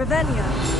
Ravenna.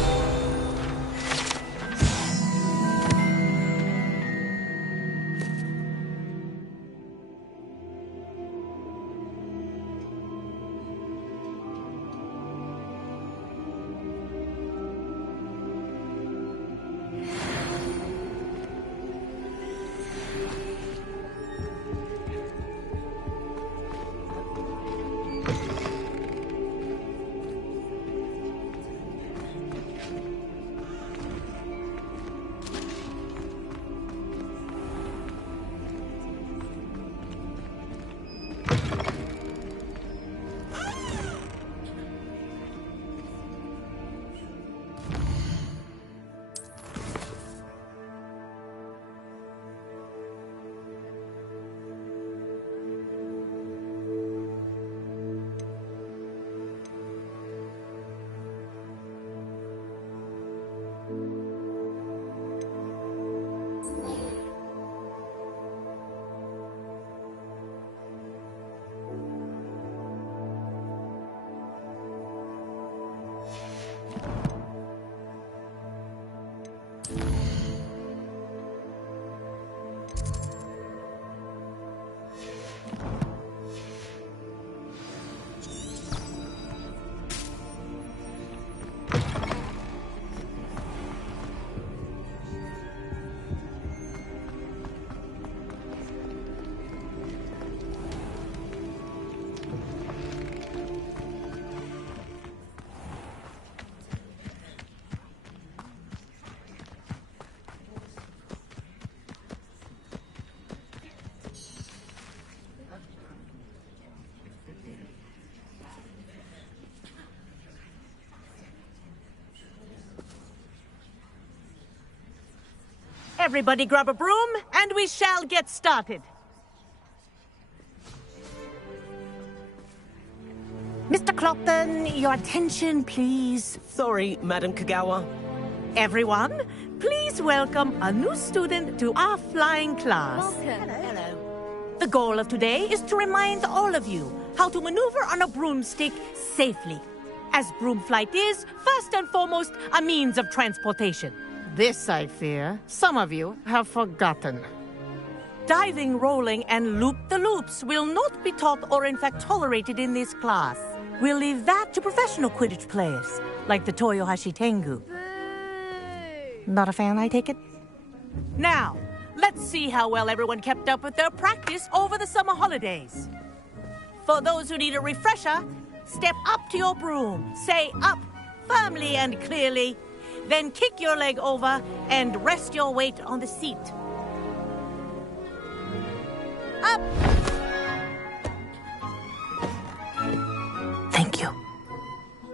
Everybody grab a broom, and we shall get started. Mr. Clopton, your attention, please. Sorry, Madam Kagawa. Everyone, please welcome a new student to our flying class. Welcome. Hello. The goal of today is to remind all of you how to maneuver on a broomstick safely, as broom flight is, first and foremost, a means of transportation. This, I fear, some of you have forgotten. Diving, rolling, and loop-the-loops will not be taught or in fact tolerated in this class. We'll leave that to professional Quidditch players, like the Toyohashi Tengu. Not a fan, I take it? Now, let's see how well everyone kept up with their practice over the summer holidays. For those who need a refresher, step up to your broom, say up firmly and clearly, then kick your leg over and rest your weight on the seat. Up! Thank you.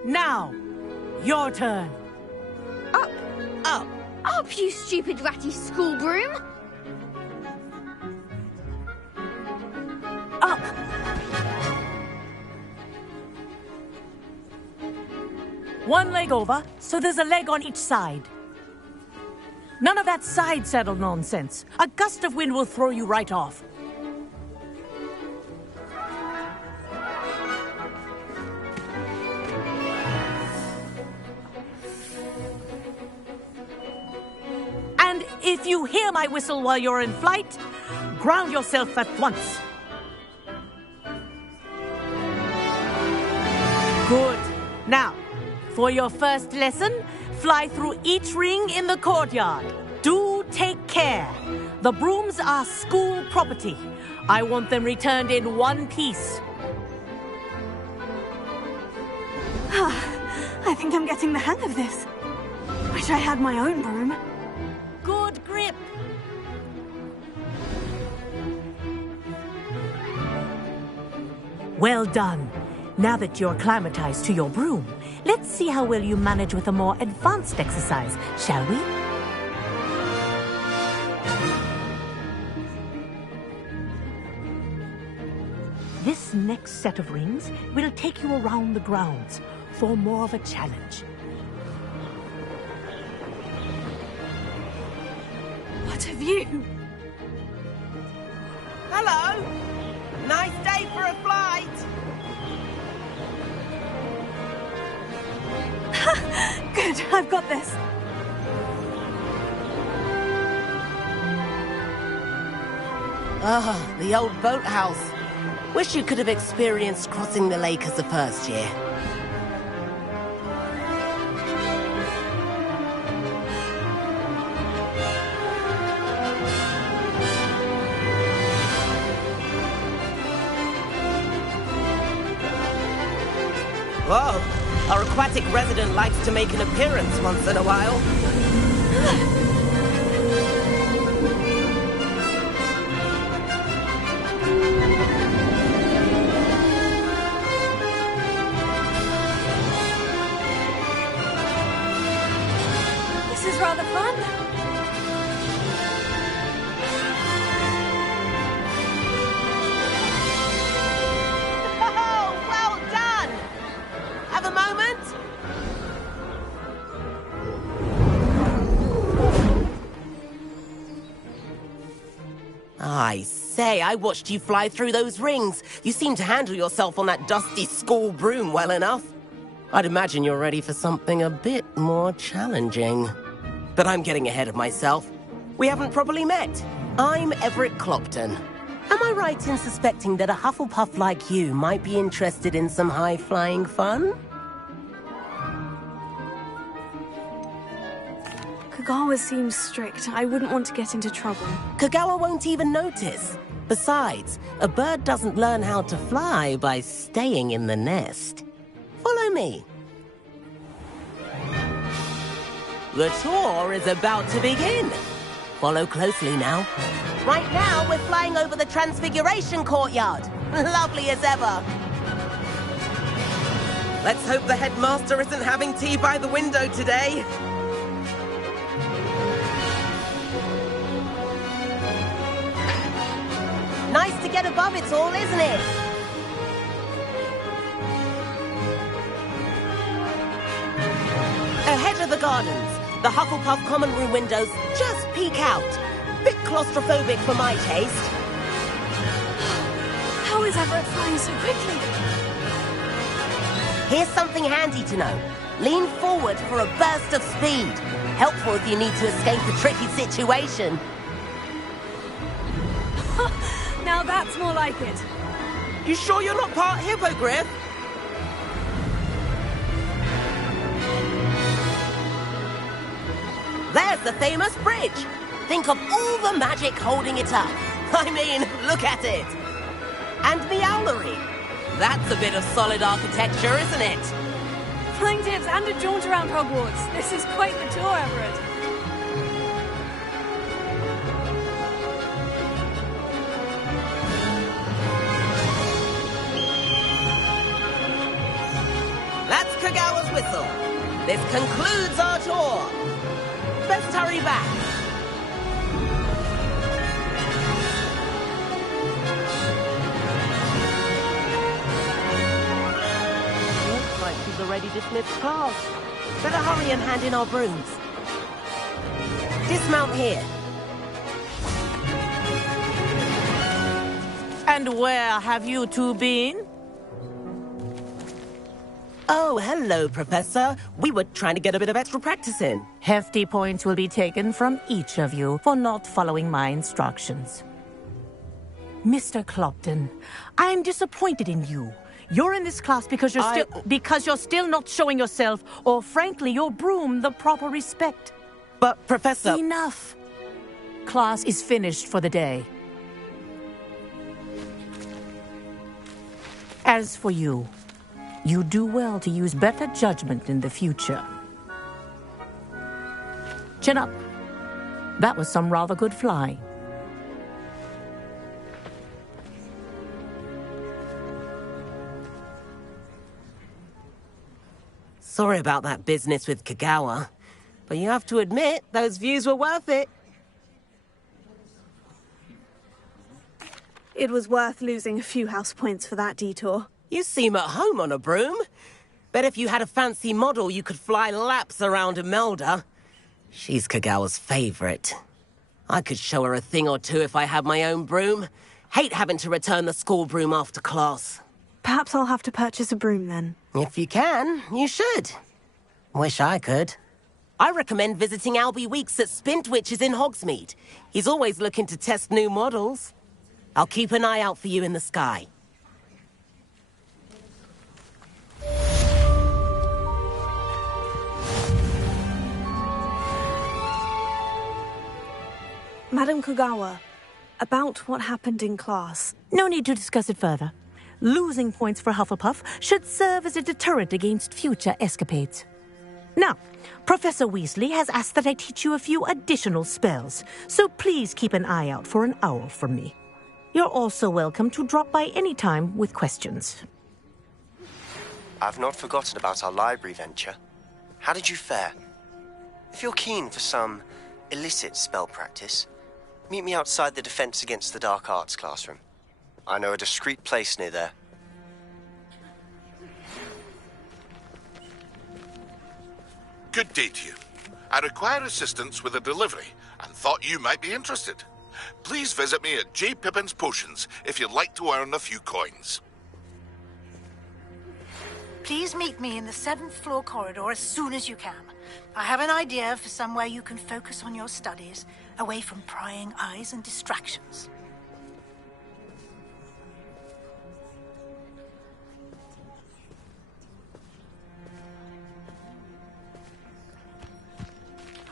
Now, your turn. Up. Up. Up, you stupid ratty school broom. Up. One leg over, so there's a leg on each side. None of that side saddle nonsense. A gust of wind will throw you right off. And if you hear my whistle while you're in flight, ground yourself at once. Good. Now, for your first lesson, fly through each ring in the courtyard. Do take care. The brooms are school property. I want them returned in one piece. I think I'm getting the hang of this. Wish I had my own broom. Good grip. Well done. Now that you're acclimatized to your broom, let's see how well you manage with a more advanced exercise, shall we? This next set of rings will take you around the grounds for more of a challenge. What have you? Hello! Nice day for a flight! Good, I've got this. Ah, the old boathouse. Wish you could have experienced crossing the lake as a first year. Whoa, our aquatic resident likes to make an appearance once in a while. This is rather fun. Oh, well done! Have a moment? I say, I watched you fly through those rings. You seem to handle yourself on that dusty school broom well enough. I'd imagine you're ready for something a bit more challenging. But I'm getting ahead of myself. We haven't properly met. I'm Everett Clopton. Am I right in suspecting that a Hufflepuff like you might be interested in some high-flying fun? Kagawa seems strict. I wouldn't want to get into trouble. Kagawa won't even notice. Besides, a bird doesn't learn how to fly by staying in the nest. Follow me. The tour is about to begin. Follow closely now. Right now, we're flying over the Transfiguration Courtyard. Lovely as ever. Let's hope the headmaster isn't having tea by the window today. Nice to get above it all, isn't it? Ahead of the gardens, the Hufflepuff common room windows just peek out. Bit claustrophobic for my taste. How is Everett flying so quickly? Here's something handy to know. Lean forward for a burst of speed. Helpful if you need to escape a tricky situation. Now that's more like it. You sure you're not part hippogriff? There's the famous bridge. Think of all the magic holding it up. I mean, look at it. And the owlery. That's a bit of solid architecture, isn't it? Flying tips and a jaunt around Hogwarts. This is quite the tour, Everett. That's Kagawa's whistle. This concludes our tour. Best hurry back. Looks like she's already dismissed class. Better hurry and hand in our brooms. Dismount here. And where have you two been? Oh, hello, Professor. We were trying to get a bit of extra practice in. Hefty points will be taken from each of you for not following my instructions. Mr. Clopton, I'm disappointed in you. You're in this class because you're still not showing yourself, or frankly, your broom the proper respect. But, Professor... Enough. Class is finished for the day. As for you, you do well to use better judgment in the future. Chin up. That was some rather good flying. Sorry about that business with Kagawa, but you have to admit, those views were worth it. It was worth losing a few house points for that detour. You seem at home on a broom. Bet if you had a fancy model, you could fly laps around Imelda. She's Kagawa's favorite. I could show her a thing or two if I had my own broom. Hate having to return the school broom after class. Perhaps I'll have to purchase a broom then. If you can, you should. Wish I could. I recommend visiting Albie Weeks at Spintwitches in Hogsmeade. He's always looking to test new models. I'll keep an eye out for you in the sky. Madam Kogawa, about what happened in class. No need to discuss it further. Losing points for Hufflepuff should serve as a deterrent against future escapades. Now, Professor Weasley has asked that I teach you a few additional spells, so please keep an eye out for an owl from me. You're also welcome to drop by any time with questions. I've not forgotten about our library venture. How did you fare? If you're keen for some illicit spell practice, meet me outside the Defense Against the Dark Arts classroom. I know a discreet place near there. Good day to you. I require assistance with a delivery and thought you might be interested. Please visit me at J. Pippin's Potions if you'd like to earn a few coins. Please meet me in the 7th floor corridor as soon as you can. I have an idea for somewhere you can focus on your studies, away from prying eyes and distractions.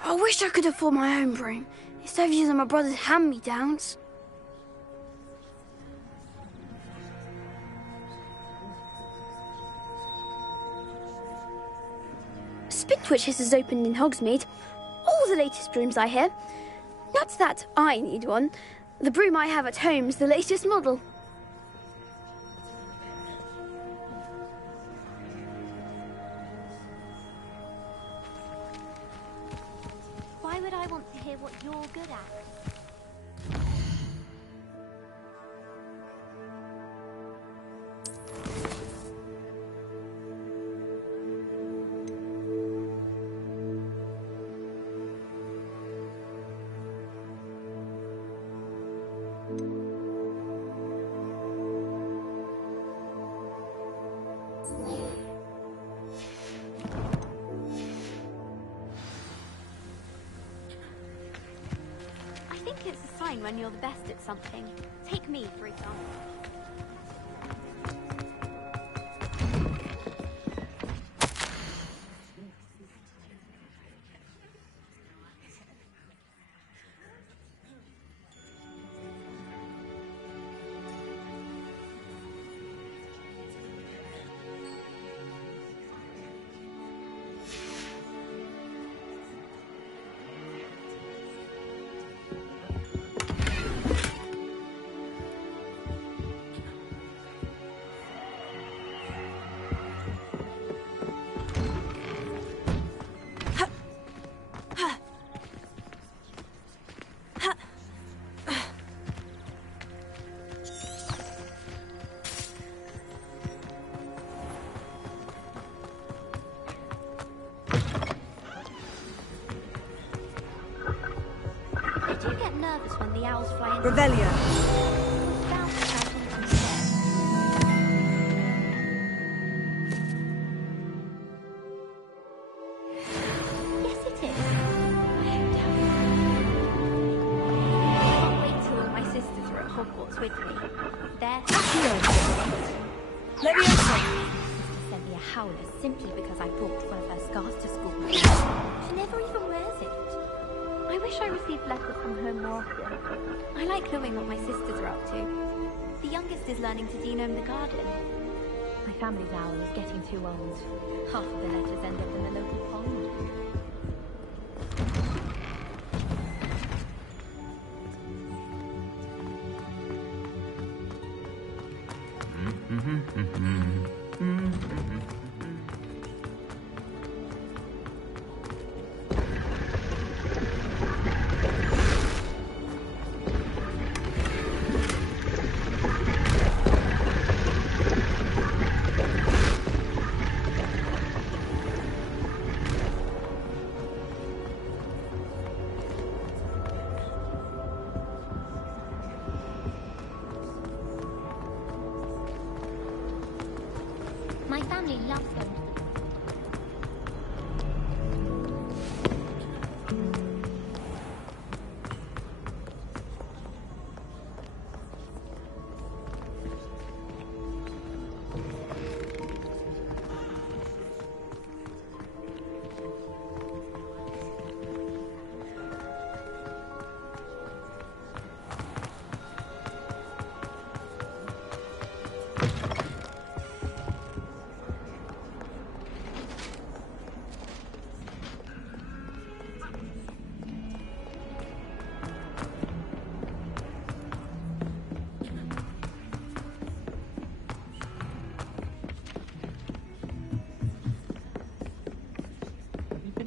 I wish I could afford my own broom, instead of using my brother's hand-me-downs. Spintwitches is opened in Hogsmeade. All the latest brooms, I hear. Not that I need one. The broom I have at home is the latest model. Why would I want to hear what you're good at? It's a sign when you're the best at something. Take me, for example. I do get nervous when the owls fly in. Revelio. Yes, it is. I can't wait till all my sisters are at Hogwarts with me. They're Leviosa. sent me a howler simply because I brought one of her scarves to school. She never even wears it. I wish I received letters from her more often. I like knowing what my sisters are up to. The youngest is learning to genome the garden. My family's owl is getting too old. Half of the letters end up in the local pond. My family loves them.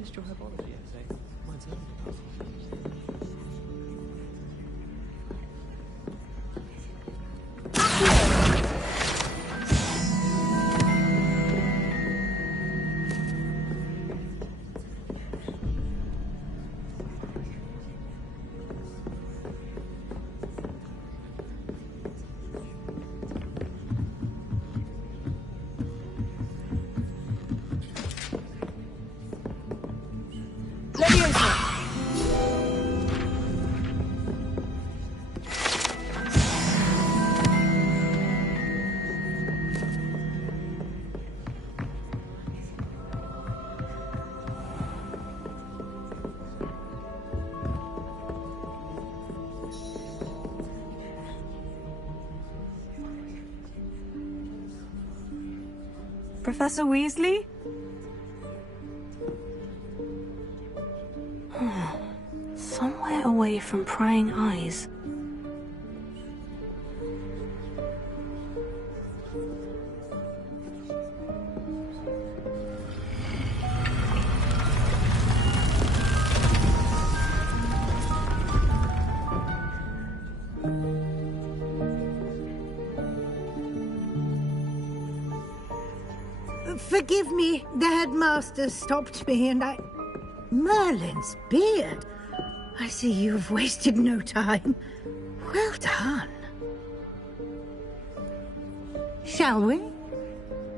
missed your herbology essay. Mine's early. Professor Weasley? Somewhere away from prying eyes. Forgive me, the headmaster stopped me and I... Merlin's beard! I see you've wasted no time. Well done. Shall we?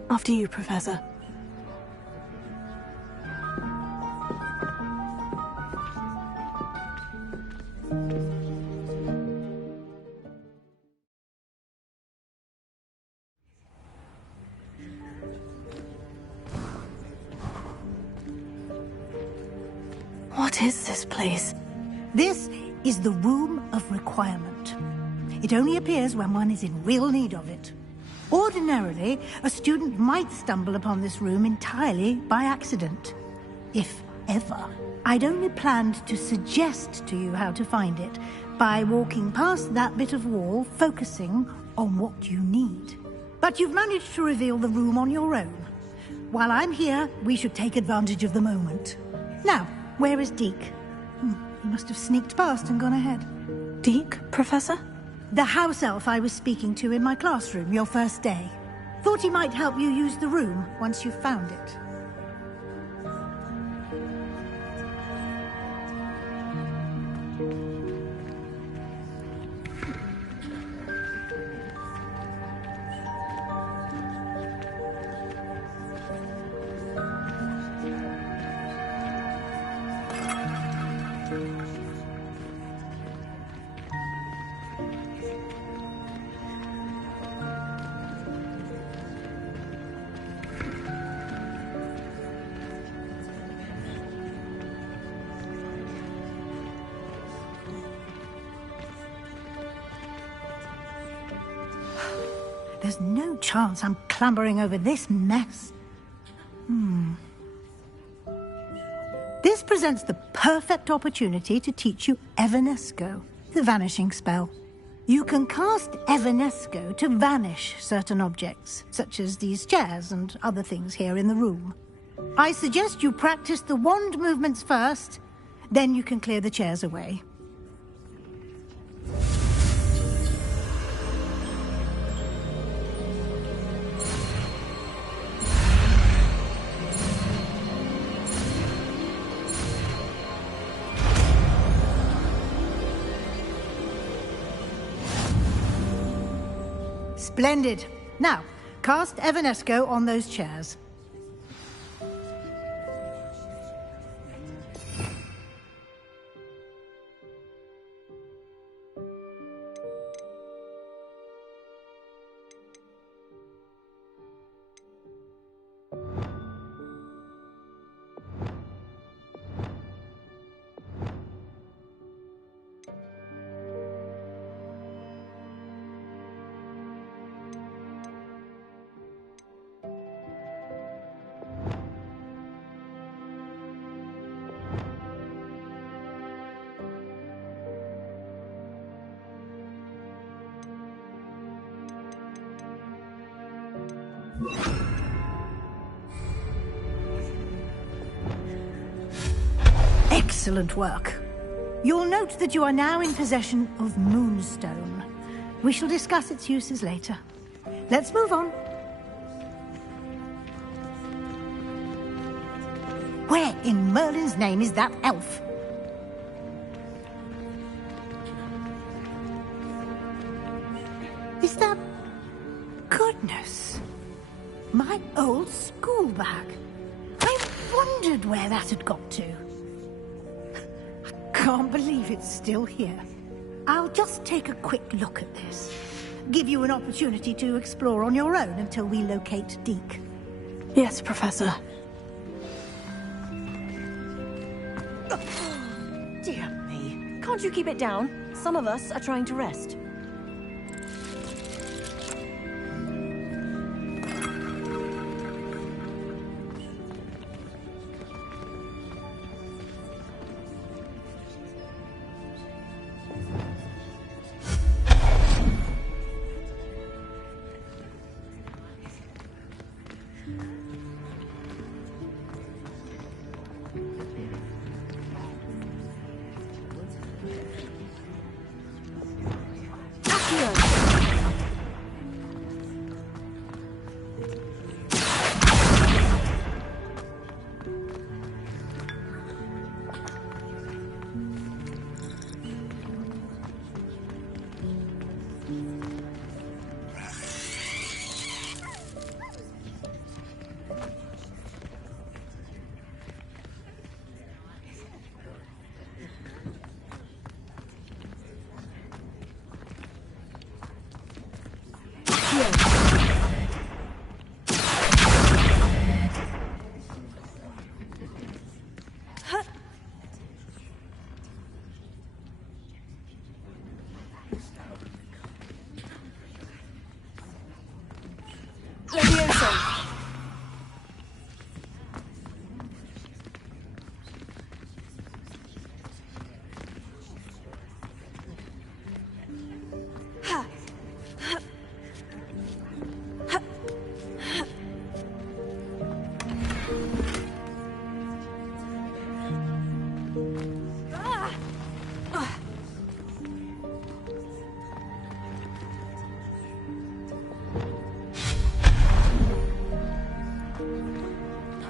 After you, Professor. What is this place? This is the Room of Requirement. It only appears when one is in real need of it. Ordinarily, a student might stumble upon this room entirely by accident. If ever. I'd only planned to suggest to you how to find it by walking past that bit of wall, focusing on what you need. But you've managed to reveal the room on your own. While I'm here, we should take advantage of the moment. Now, where is Deke? He must have sneaked past and gone ahead. Deke, Professor? The house elf I was speaking to in my classroom your first day. Thought he might help you use the room once you've found it. There's no chance I'm clambering over this mess. This presents the perfect opportunity to teach you Evanesco, the vanishing spell. You can cast Evanesco to vanish certain objects, such as these chairs and other things here in the room. I suggest you practice the wand movements first, then you can clear the chairs away. Splendid. Now, cast Evanesco on those chairs. Excellent work. You'll note that you are now in possession of Moonstone. We shall discuss its uses later. Let's move on. Where in Merlin's name is that elf? Is that... Goodness. My old school bag. I wondered where that had got to. I can't believe it's still here. I'll just take a quick look at this. Give you an opportunity to explore on your own until we locate Deke. Yes, Professor. Dear me. Can't you keep it down? Some of us are trying to rest.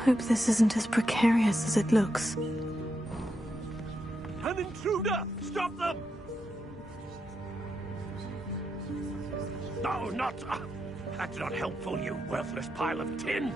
Hope this isn't as precarious as it looks. An intruder! Stop them! No, not... that's not helpful, you worthless pile of tin!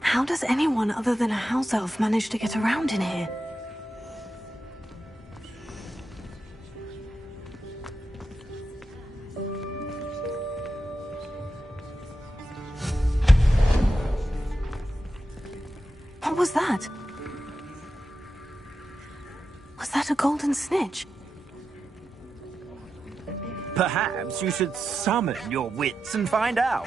How does anyone other than a house elf manage to get around in here? What was that? Was that a golden snitch? Perhaps you should summon your wits and find out.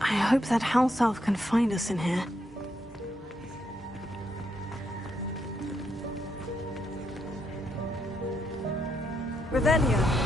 I hope that house elf can find us in here. Revelio.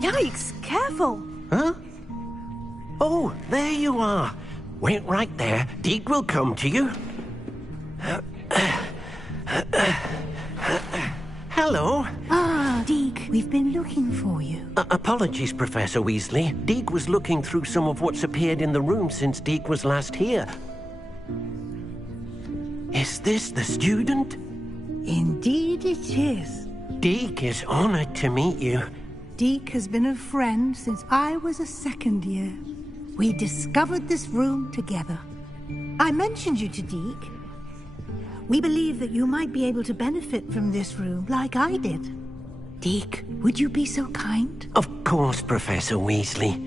Yikes, careful! Huh? Oh, there you are. Wait right there. Deke will come to you. Hello. Ah, Deke, we've been looking for you. Apologies, Professor Weasley. Deke was looking through some of what's appeared in the room since Deke was last here. Is this the student? Indeed it is. Deke is honored to meet you. Deke has been a friend since I was a second year. We discovered this room together. I mentioned you to Deke. We believe that you might be able to benefit from this room like I did. Deke, would you be so kind? Of course, Professor Weasley.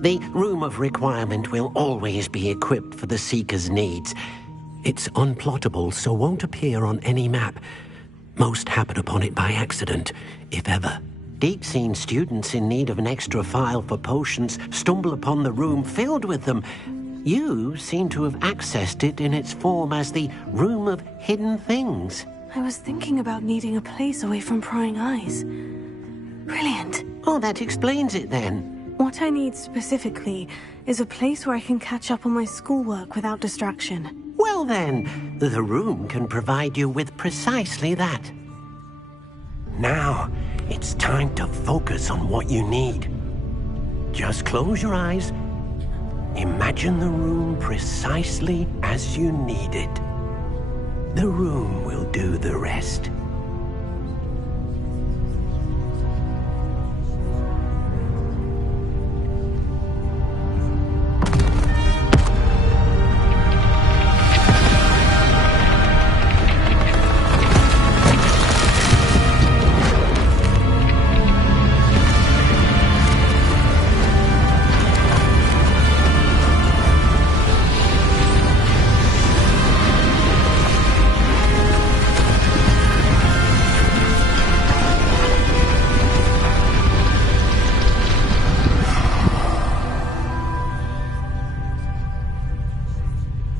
The Room of Requirement will always be equipped for the Seeker's needs. It's unplottable, so won't appear on any map. Most happen upon it by accident, if ever. Deke's seen students in need of an extra file for potions stumble upon the room filled with them. You seem to have accessed it in its form as the Room of Hidden Things. I was thinking about needing a place away from prying eyes. Brilliant. Oh, that explains it then. What I need specifically is a place where I can catch up on my schoolwork without distraction. Well then, the room can provide you with precisely that. Now, it's time to focus on what you need. Just close your eyes. Imagine the room precisely as you need it. The room will do the rest.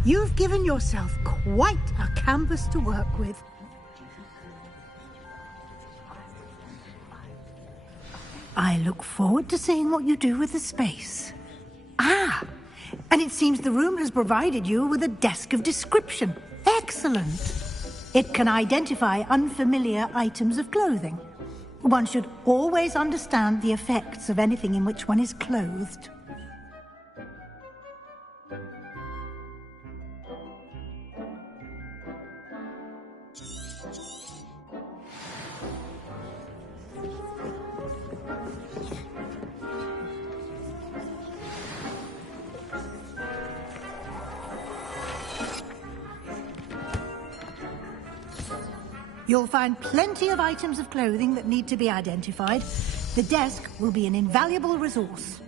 You've given yourself quite a canvas to work with. I look forward to seeing what you do with the space. Ah, and it seems the room has provided you with a desk of description. Excellent. It can identify unfamiliar items of clothing. One should always understand the effects of anything in which one is clothed. You'll find plenty of items of clothing that need to be identified. The desk will be an invaluable resource.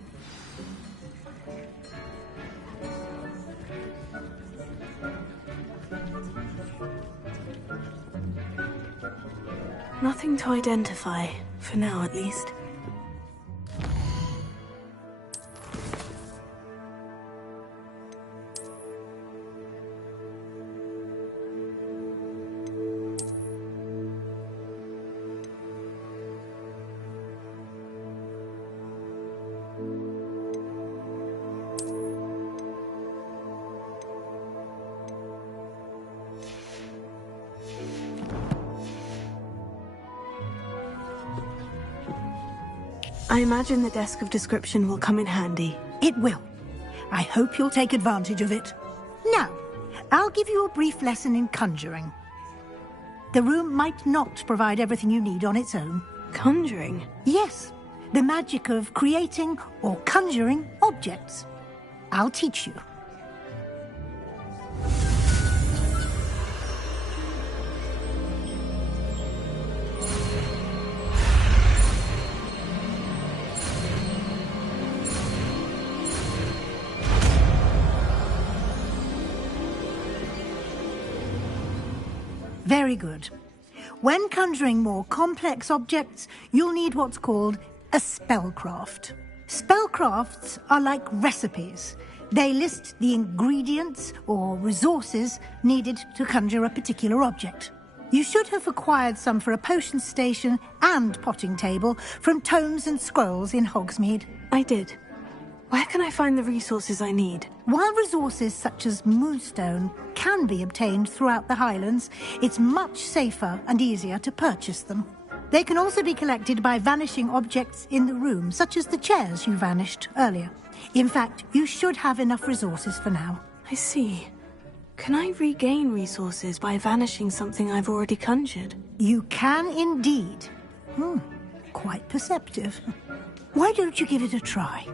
Nothing to identify, for now at least. I imagine the desk of description will come in handy. It will. I hope you'll take advantage of it. Now, I'll give you a brief lesson in conjuring. The room might not provide everything you need on its own. Conjuring? Yes, the magic of creating or conjuring objects. I'll teach you. Very good. When conjuring more complex objects, you'll need what's called a spellcraft. Spellcrafts are like recipes. They list the ingredients or resources needed to conjure a particular object. You should have acquired some for a potion station and potting table from tomes and scrolls in Hogsmeade. I did. Where can I find the resources I need? While resources such as moonstone can be obtained throughout the Highlands, it's much safer and easier to purchase them. They can also be collected by vanishing objects in the room, such as the chairs you vanished earlier. In fact, you should have enough resources for now. I see. Can I regain resources by vanishing something I've already conjured? You can indeed. Quite perceptive. Why don't you give it a try?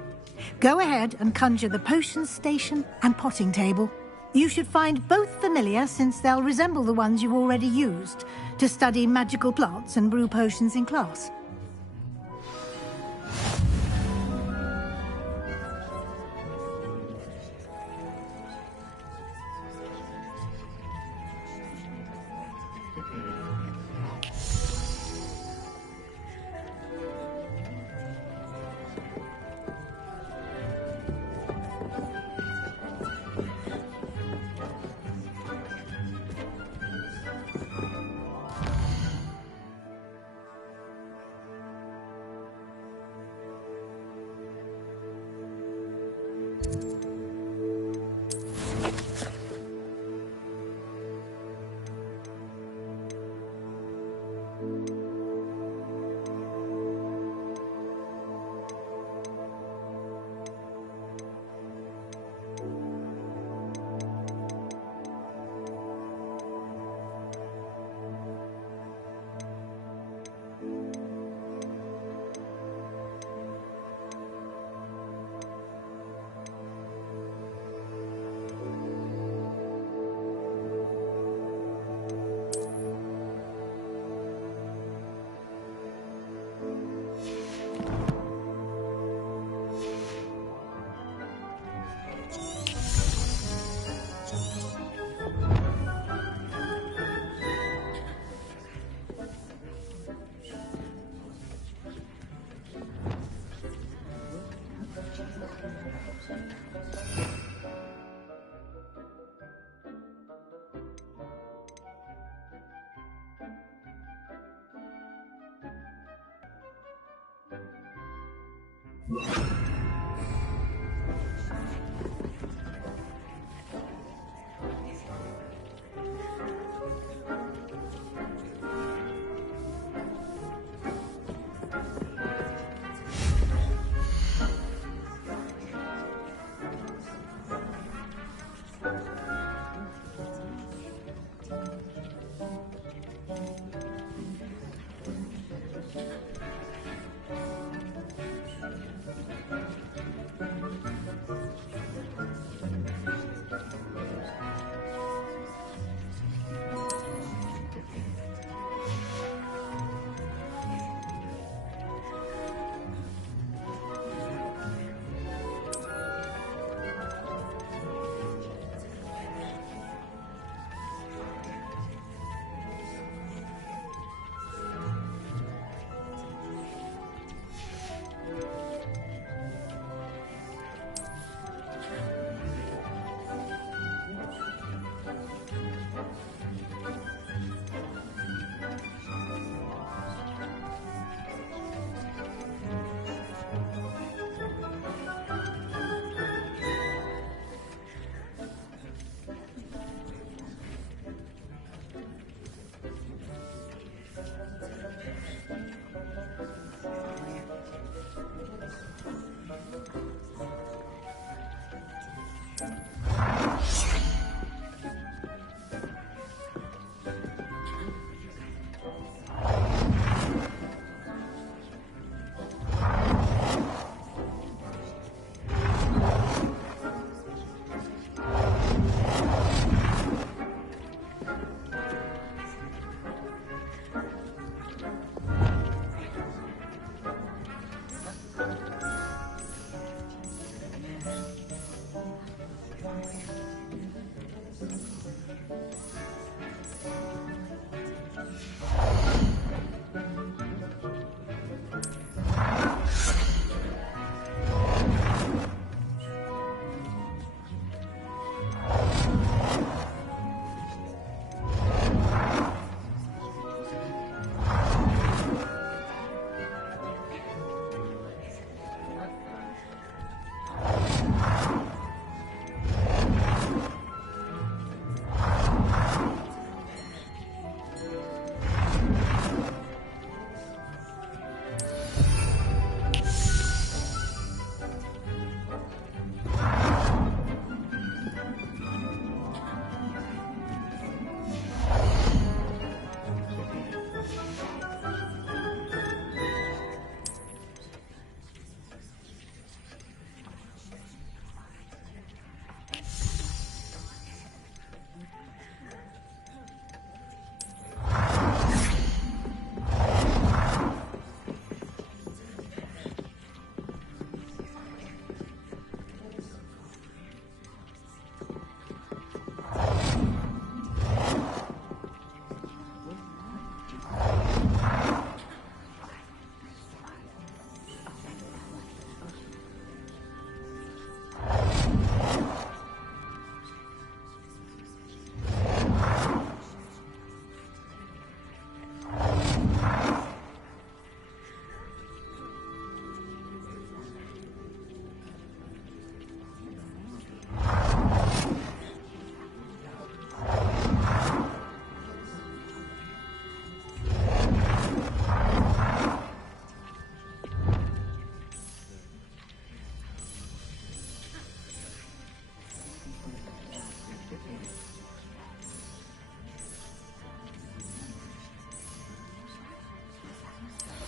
Go ahead and conjure the potion station and potting table. You should find both familiar, since they'll resemble the ones you've already used to study magical plants and brew potions in class.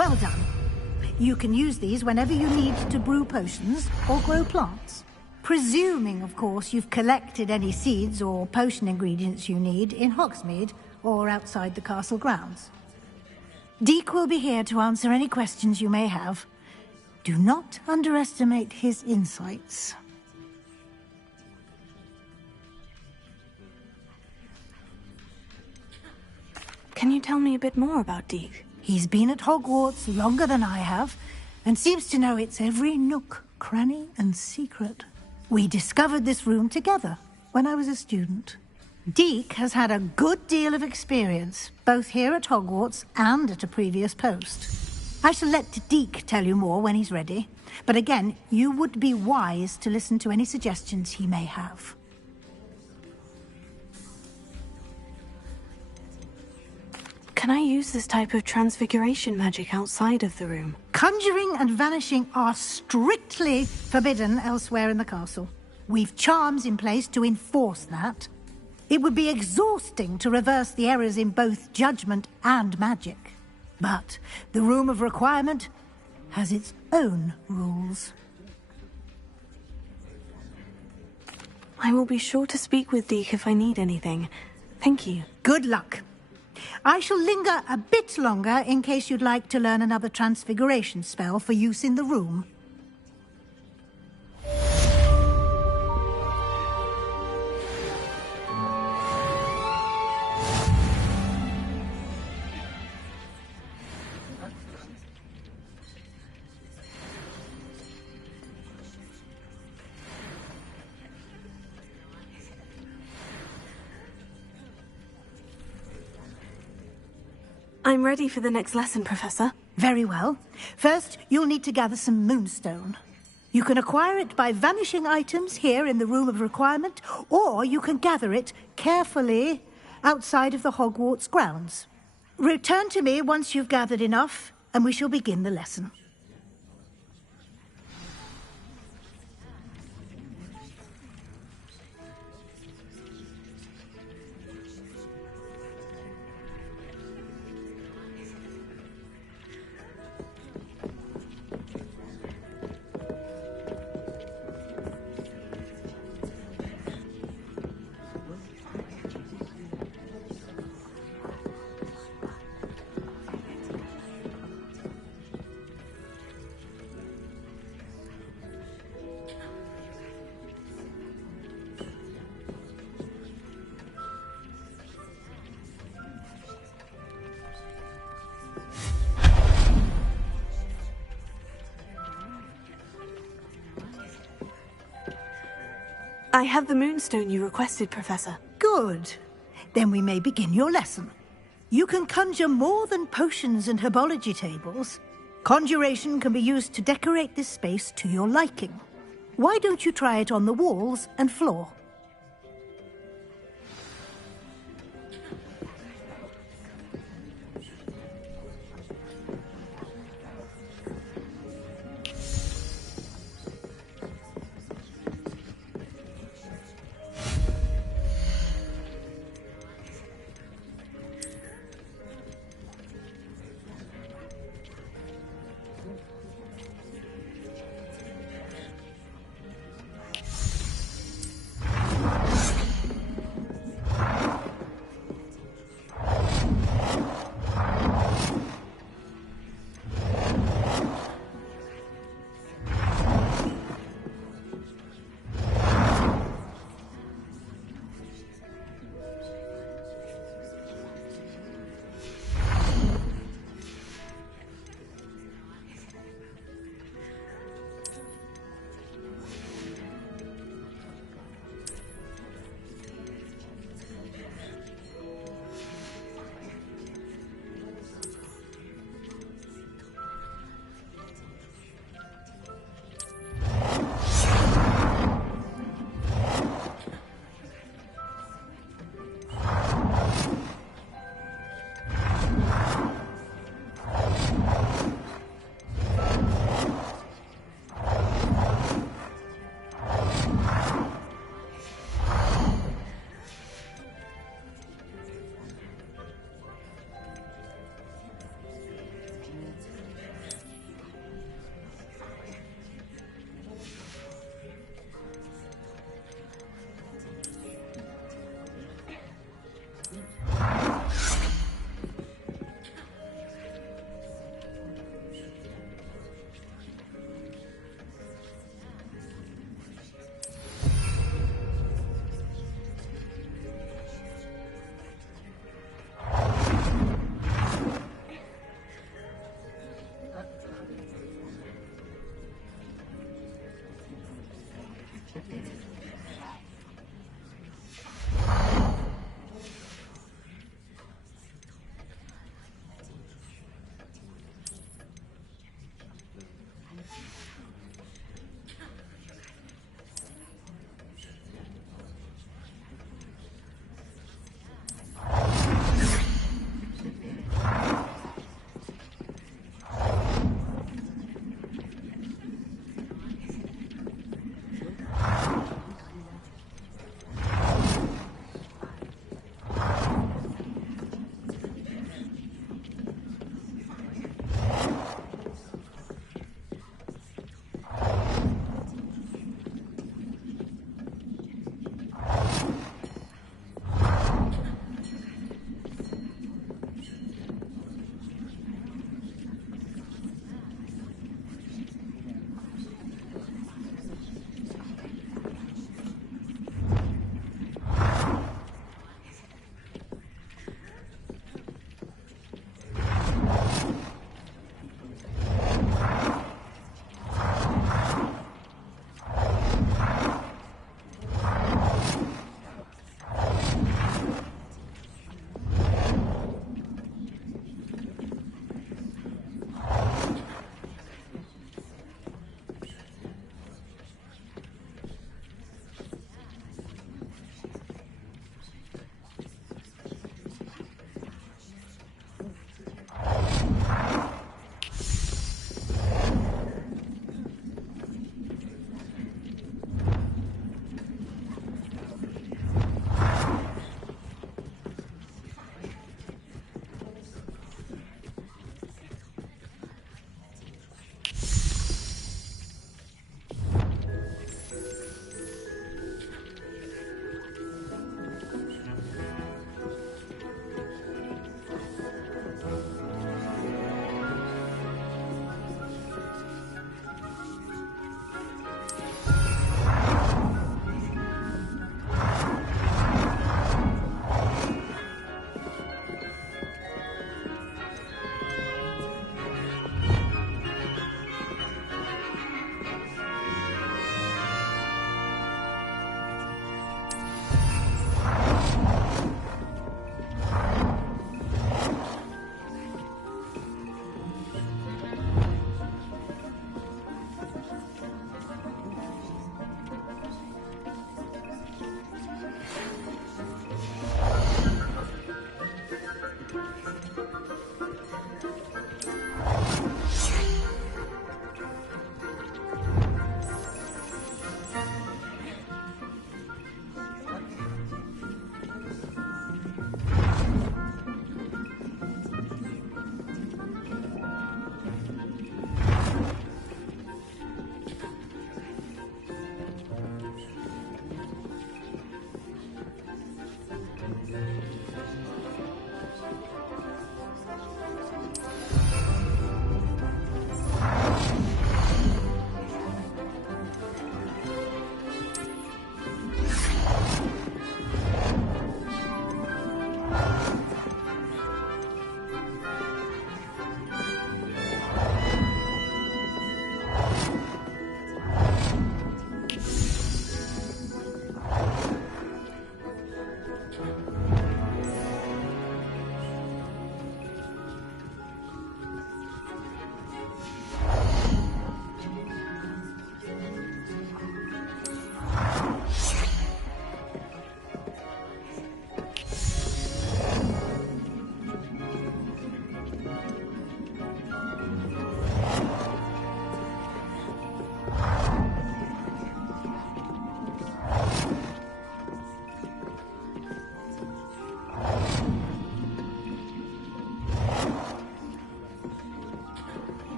Well done. You can use these whenever you need to brew potions or grow plants. Presuming, of course, you've collected any seeds or potion ingredients you need in Hogsmeade or outside the castle grounds. Deek will be here to answer any questions you may have. Do not underestimate his insights. Can you tell me a bit more about Deek? He's been at Hogwarts longer than I have, and seems to know its every nook, cranny, and secret. We discovered this room together when I was a student. Deek has had a good deal of experience, both here at Hogwarts and at a previous post. I shall let Deek tell you more when he's ready, but again, you would be wise to listen to any suggestions he may have. Can I use this type of transfiguration magic outside of the room? Conjuring and vanishing are strictly forbidden elsewhere in the castle. We've charms in place to enforce that. It would be exhausting to reverse the errors in both judgment and magic. But the Room of Requirement has its own rules. I will be sure to speak with Deek if I need anything. Thank you. Good luck. I shall linger a bit longer in case you'd like to learn another transfiguration spell for use in the room. I'm ready for the next lesson, Professor. Very well. First, you'll need to gather some moonstone. You can acquire it by vanishing items here in the Room of Requirement, or you can gather it carefully outside of the Hogwarts grounds. Return to me once you've gathered enough, and we shall begin the lesson. I have the moonstone you requested, Professor. Good. Then we may begin your lesson. You can conjure more than potions and herbology tables. Conjuration can be used to decorate this space to your liking. Why don't you try it on the walls and floor?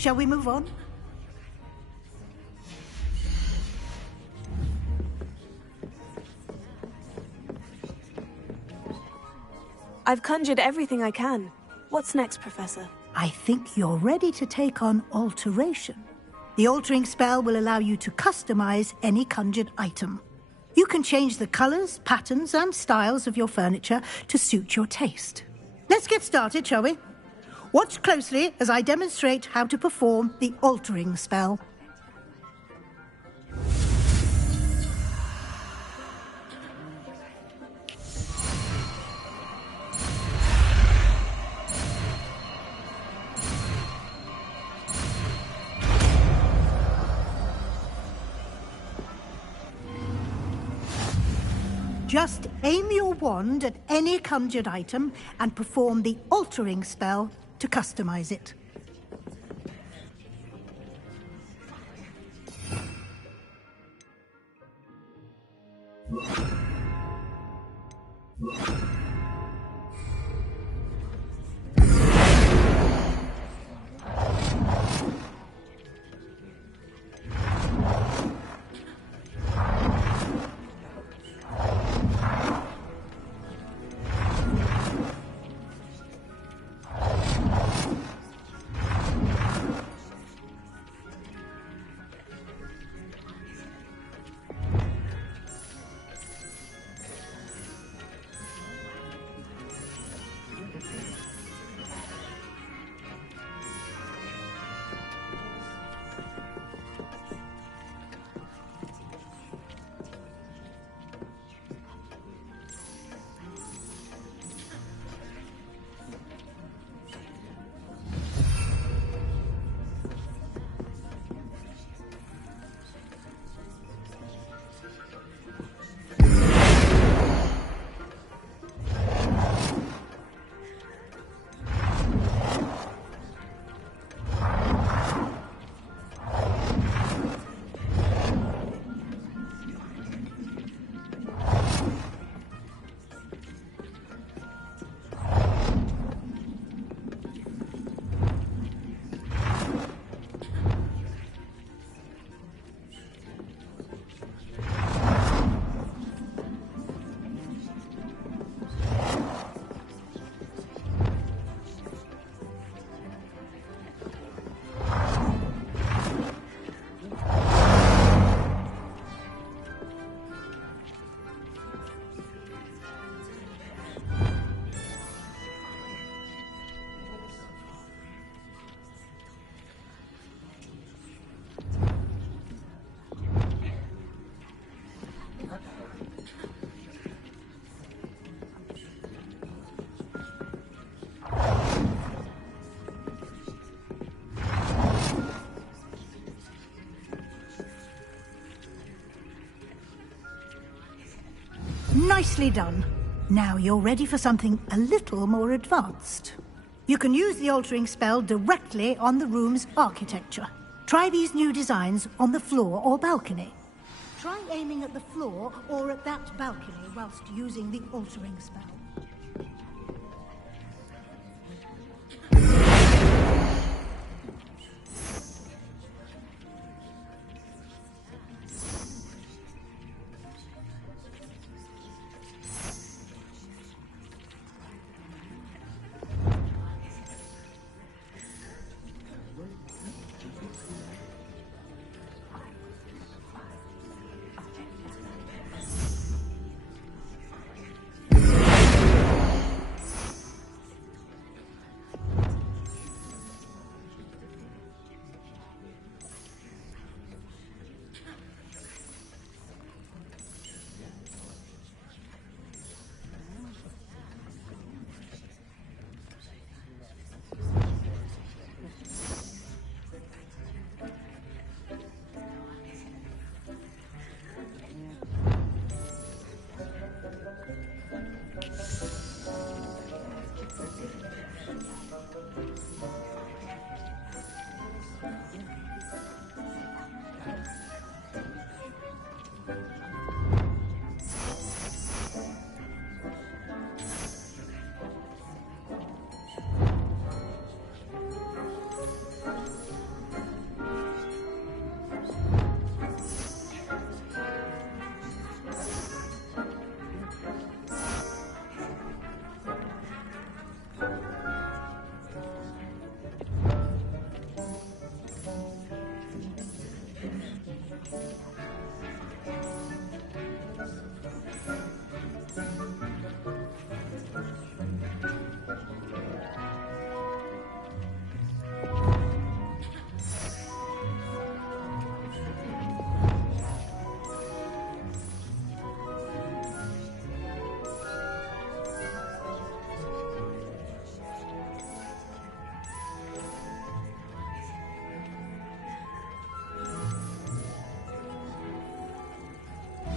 Shall we move on? I've conjured everything I can. What's next, Professor? I think you're ready to take on alteration. The altering spell will allow you to customize any conjured item. You can change the colors, patterns, and styles of your furniture to suit your taste. Let's get started, shall we? Watch closely as I demonstrate how to perform the altering spell. Just aim your wand at any conjured item and perform the altering spell to customize it. Nicely done. Now you're ready for something a little more advanced. You can use the altering spell directly on the room's architecture. Try these new designs on the floor or balcony. Try aiming at the floor or at that balcony whilst using the altering spell.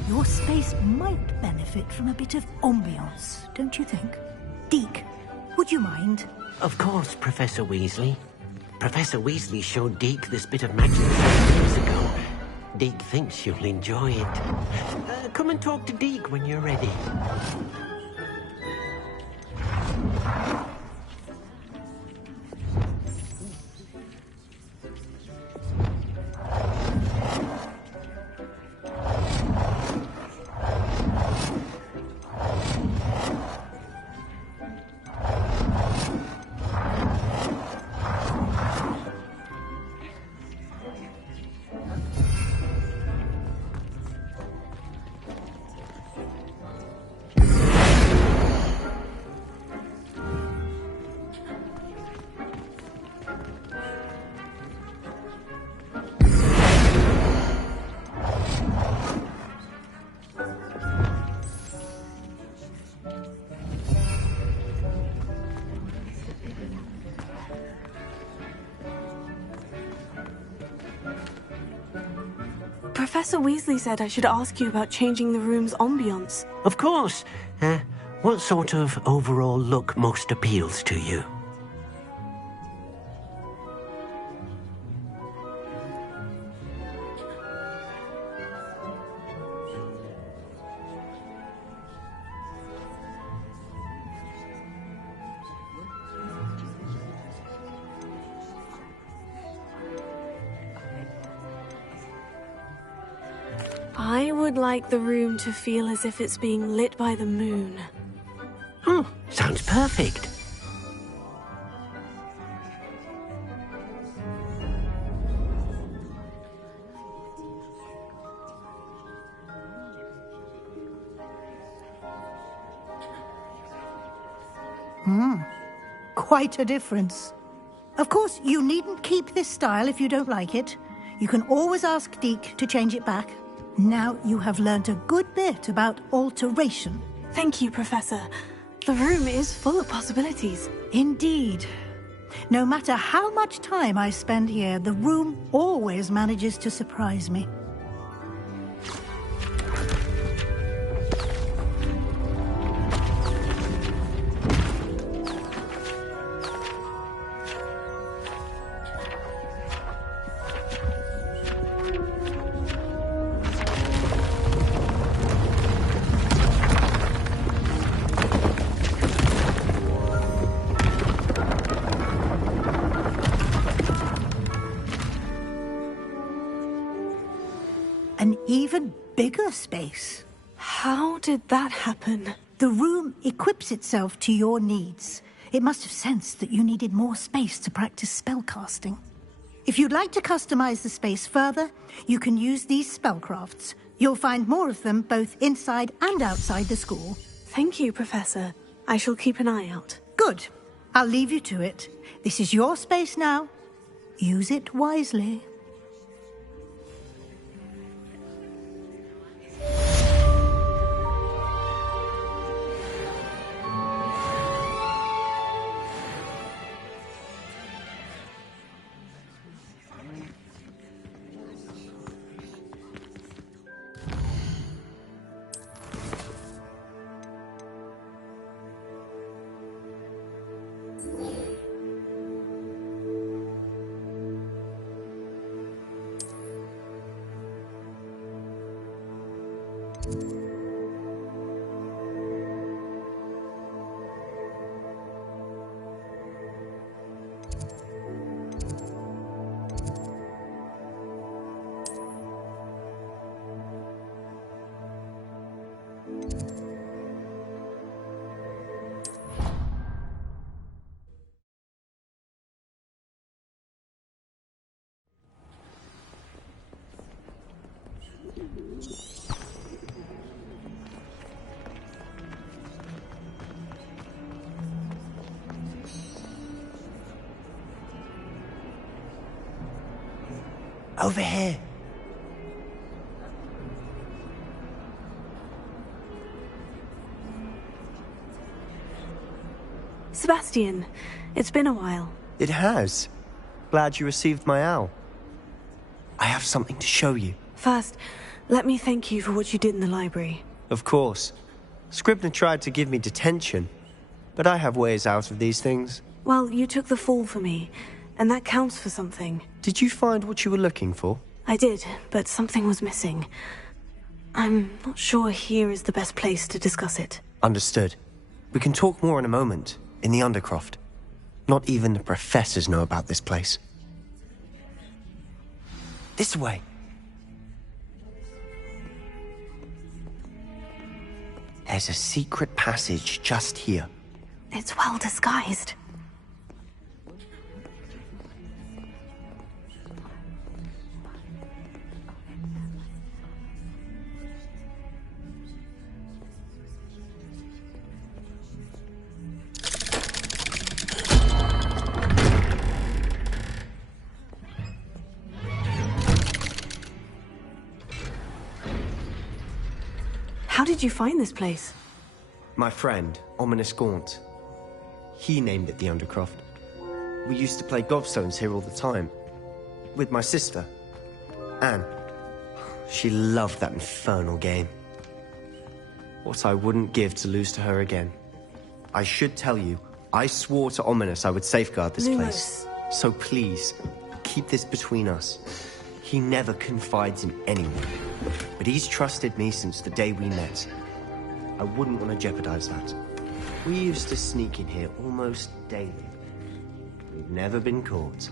Your space might benefit from a bit of ambiance, don't you think? Deke, would you mind? Of course, Professor Weasley. Professor Weasley showed Deke this bit of magic 7 years ago. Deke thinks you'll enjoy it. Come and talk to Deke when you're ready. Professor Weasley said I should ask you about changing the room's ambiance. Of course. What sort of overall look most appeals to you? I would like the room to feel as if it's being lit by the moon. Oh, sounds perfect. Quite a difference. Of course, you needn't keep this style if you don't like it. You can always ask Deke to change it back. Now you have learnt a good bit about alteration. Thank you, Professor. The room is full of possibilities. Indeed. No matter how much time I spend here, the room always manages to surprise me. An even bigger space. How did that happen? The room equips itself to your needs. It must have sensed that you needed more space to practice spellcasting. If you'd like to customize the space further, you can use these spellcrafts. You'll find more of them both inside and outside the school. Thank you, Professor. I shall keep an eye out. Good. I'll leave you to it. This is your space now. Use it wisely. Over here. Sebastian, it's been a while. It has. Glad you received my owl. I have something to show you. First, Let me thank you for what you did in the library. Of course. Scribner tried to give me detention, but I have ways out of these things. Well, you took the fall for me, and that counts for something. Did you find what you were looking for? I did, but something was missing. I'm not sure here is the best place to discuss it. Understood. We can talk more in a moment, in the Undercroft. Not even the professors know about this place. This way. There's a secret passage just here. It's well disguised. How did you find this place? My friend, Ominous Gaunt. He named it the Undercroft. We used to play gobstones here all the time. With my sister, Anne. She loved that infernal game. What I wouldn't give to lose to her again. I should tell you, I swore to Ominous I would safeguard this place. So please, keep this between us. He never confides in anyone. But he's trusted me since the day we met. I wouldn't want to jeopardize that. We used to sneak in here almost daily. We've never been caught.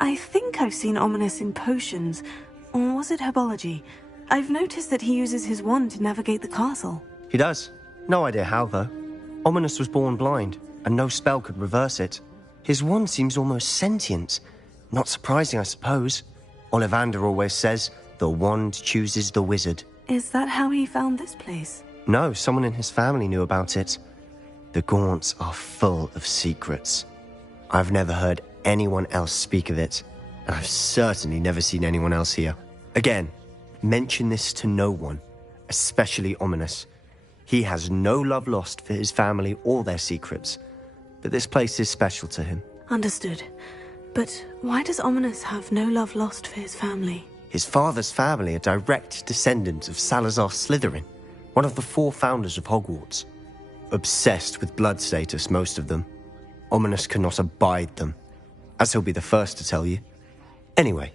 I think I've seen Ominous in potions. Or was it herbology? I've noticed that he uses his wand to navigate the castle. He does. No idea how, though. Ominous was born blind, and no spell could reverse it. His wand seems almost sentient. Not surprising, I suppose. Ollivander always says, the wand chooses the wizard. Is that how he found this place? No, someone in his family knew about it. The Gaunts are full of secrets. I've never heard anyone else speak of it, and I've certainly never seen anyone else here. Again, mention this to no one, especially Ominous. He has no love lost for his family or their secrets, but this place is special to him. Understood. But why does Ominous have no love lost for his family? His father's family are direct descendants of Salazar Slytherin, one of the 4 founders of Hogwarts. Obsessed with blood status, most of them. Ominous cannot abide them, as he'll be the first to tell you. Anyway,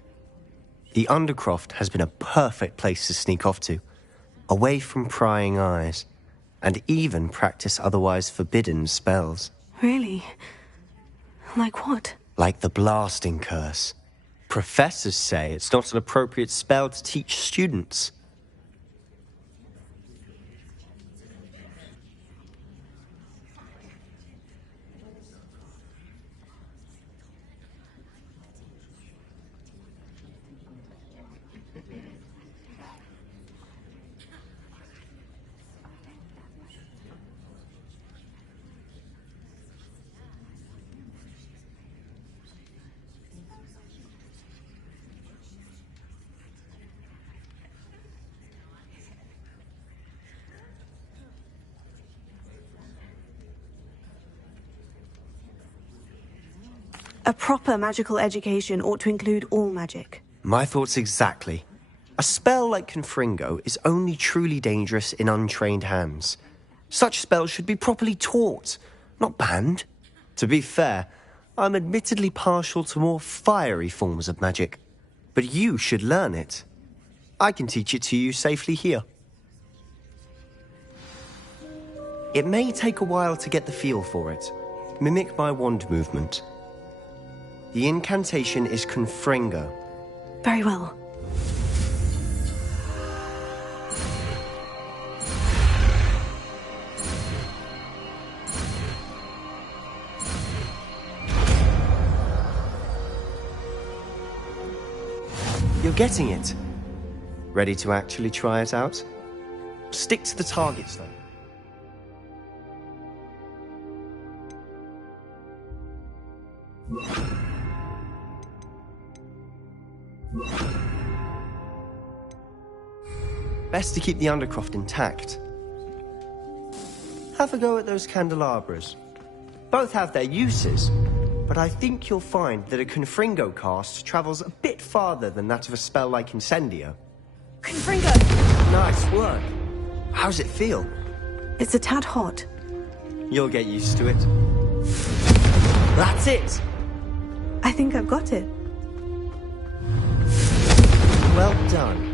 the Undercroft has been a perfect place to sneak off to, away from prying eyes, and even practice otherwise forbidden spells. Really? Like what? Like the blasting curse. Professors say it's not an appropriate spell to teach students. A proper magical education ought to include all magic. My thoughts exactly. A spell like Confringo is only truly dangerous in untrained hands. Such spells should be properly taught, not banned. To be fair, I'm admittedly partial to more fiery forms of magic. But you should learn it. I can teach it to you safely here. It may take a while to get the feel for it. Mimic my wand movement. The incantation is Confringo. Very well. You're getting it. Ready to actually try it out? Stick to the targets, though. Best to keep the Undercroft intact. Have a go at those candelabras. Both have their uses, but I think you'll find that a Confringo cast travels a bit farther than that of a spell like Incendio. Confringo! Nice work. How's it feel? It's a tad hot. You'll get used to it. That's it! I think I've got it. Well done.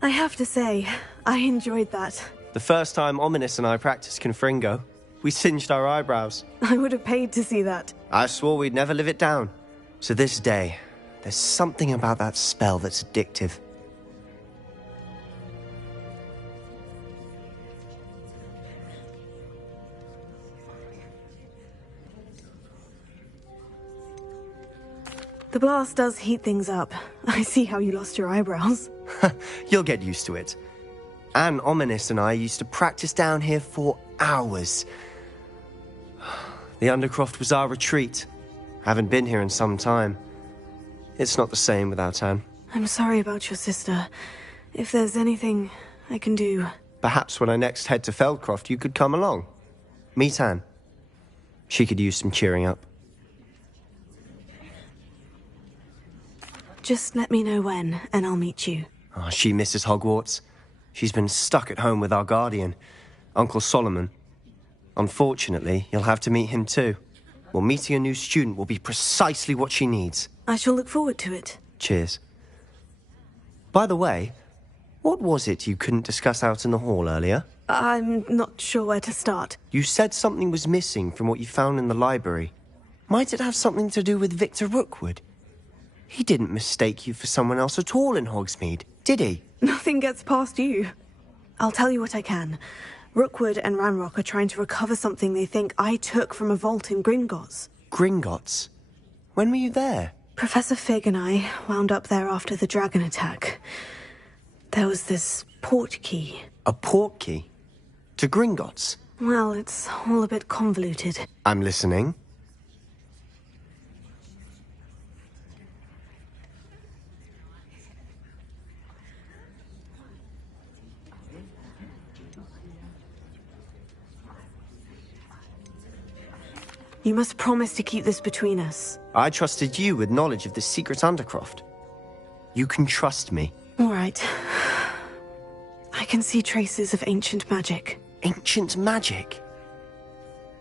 I have to say, I enjoyed that. The first time Ominous and I practiced Confringo, we singed our eyebrows. I would have paid to see that. I swore we'd never live it down. So this day, there's something about that spell that's addictive. The blast does heat things up. I see how you lost your eyebrows. You'll get used to it. Anne, Ominous and I used to practice down here for hours. The Undercroft was our retreat. Haven't been here in some time. It's not the same without Anne. I'm sorry about your sister. If there's anything I can do... Perhaps when I next head to Feldcroft, you could come along. Meet Anne. She could use some cheering up. Just let me know when, and I'll meet you. Oh, she misses Hogwarts. She's been stuck at home with our guardian, Uncle Solomon. Unfortunately, you'll have to meet him too. Well, meeting a new student will be precisely what she needs. I shall look forward to it. Cheers. By the way, what was it you couldn't discuss out in the hall earlier? I'm not sure where to start. You said something was missing from what you found in the library. Might it have something to do with Victor Rookwood? He didn't mistake you for someone else at all in Hogsmeade, did he? Nothing gets past you. I'll tell you what I can. Rookwood and Ranrock are trying to recover something they think I took from a vault in Gringotts. Gringotts? When were you there? Professor Fig and I wound up there after the dragon attack. There was this port key. A port key? To Gringotts? Well, it's all a bit convoluted. I'm listening. You must promise to keep this between us. I trusted you with knowledge of the secret Undercroft. You can trust me. All right. I can see traces of ancient magic. Ancient magic?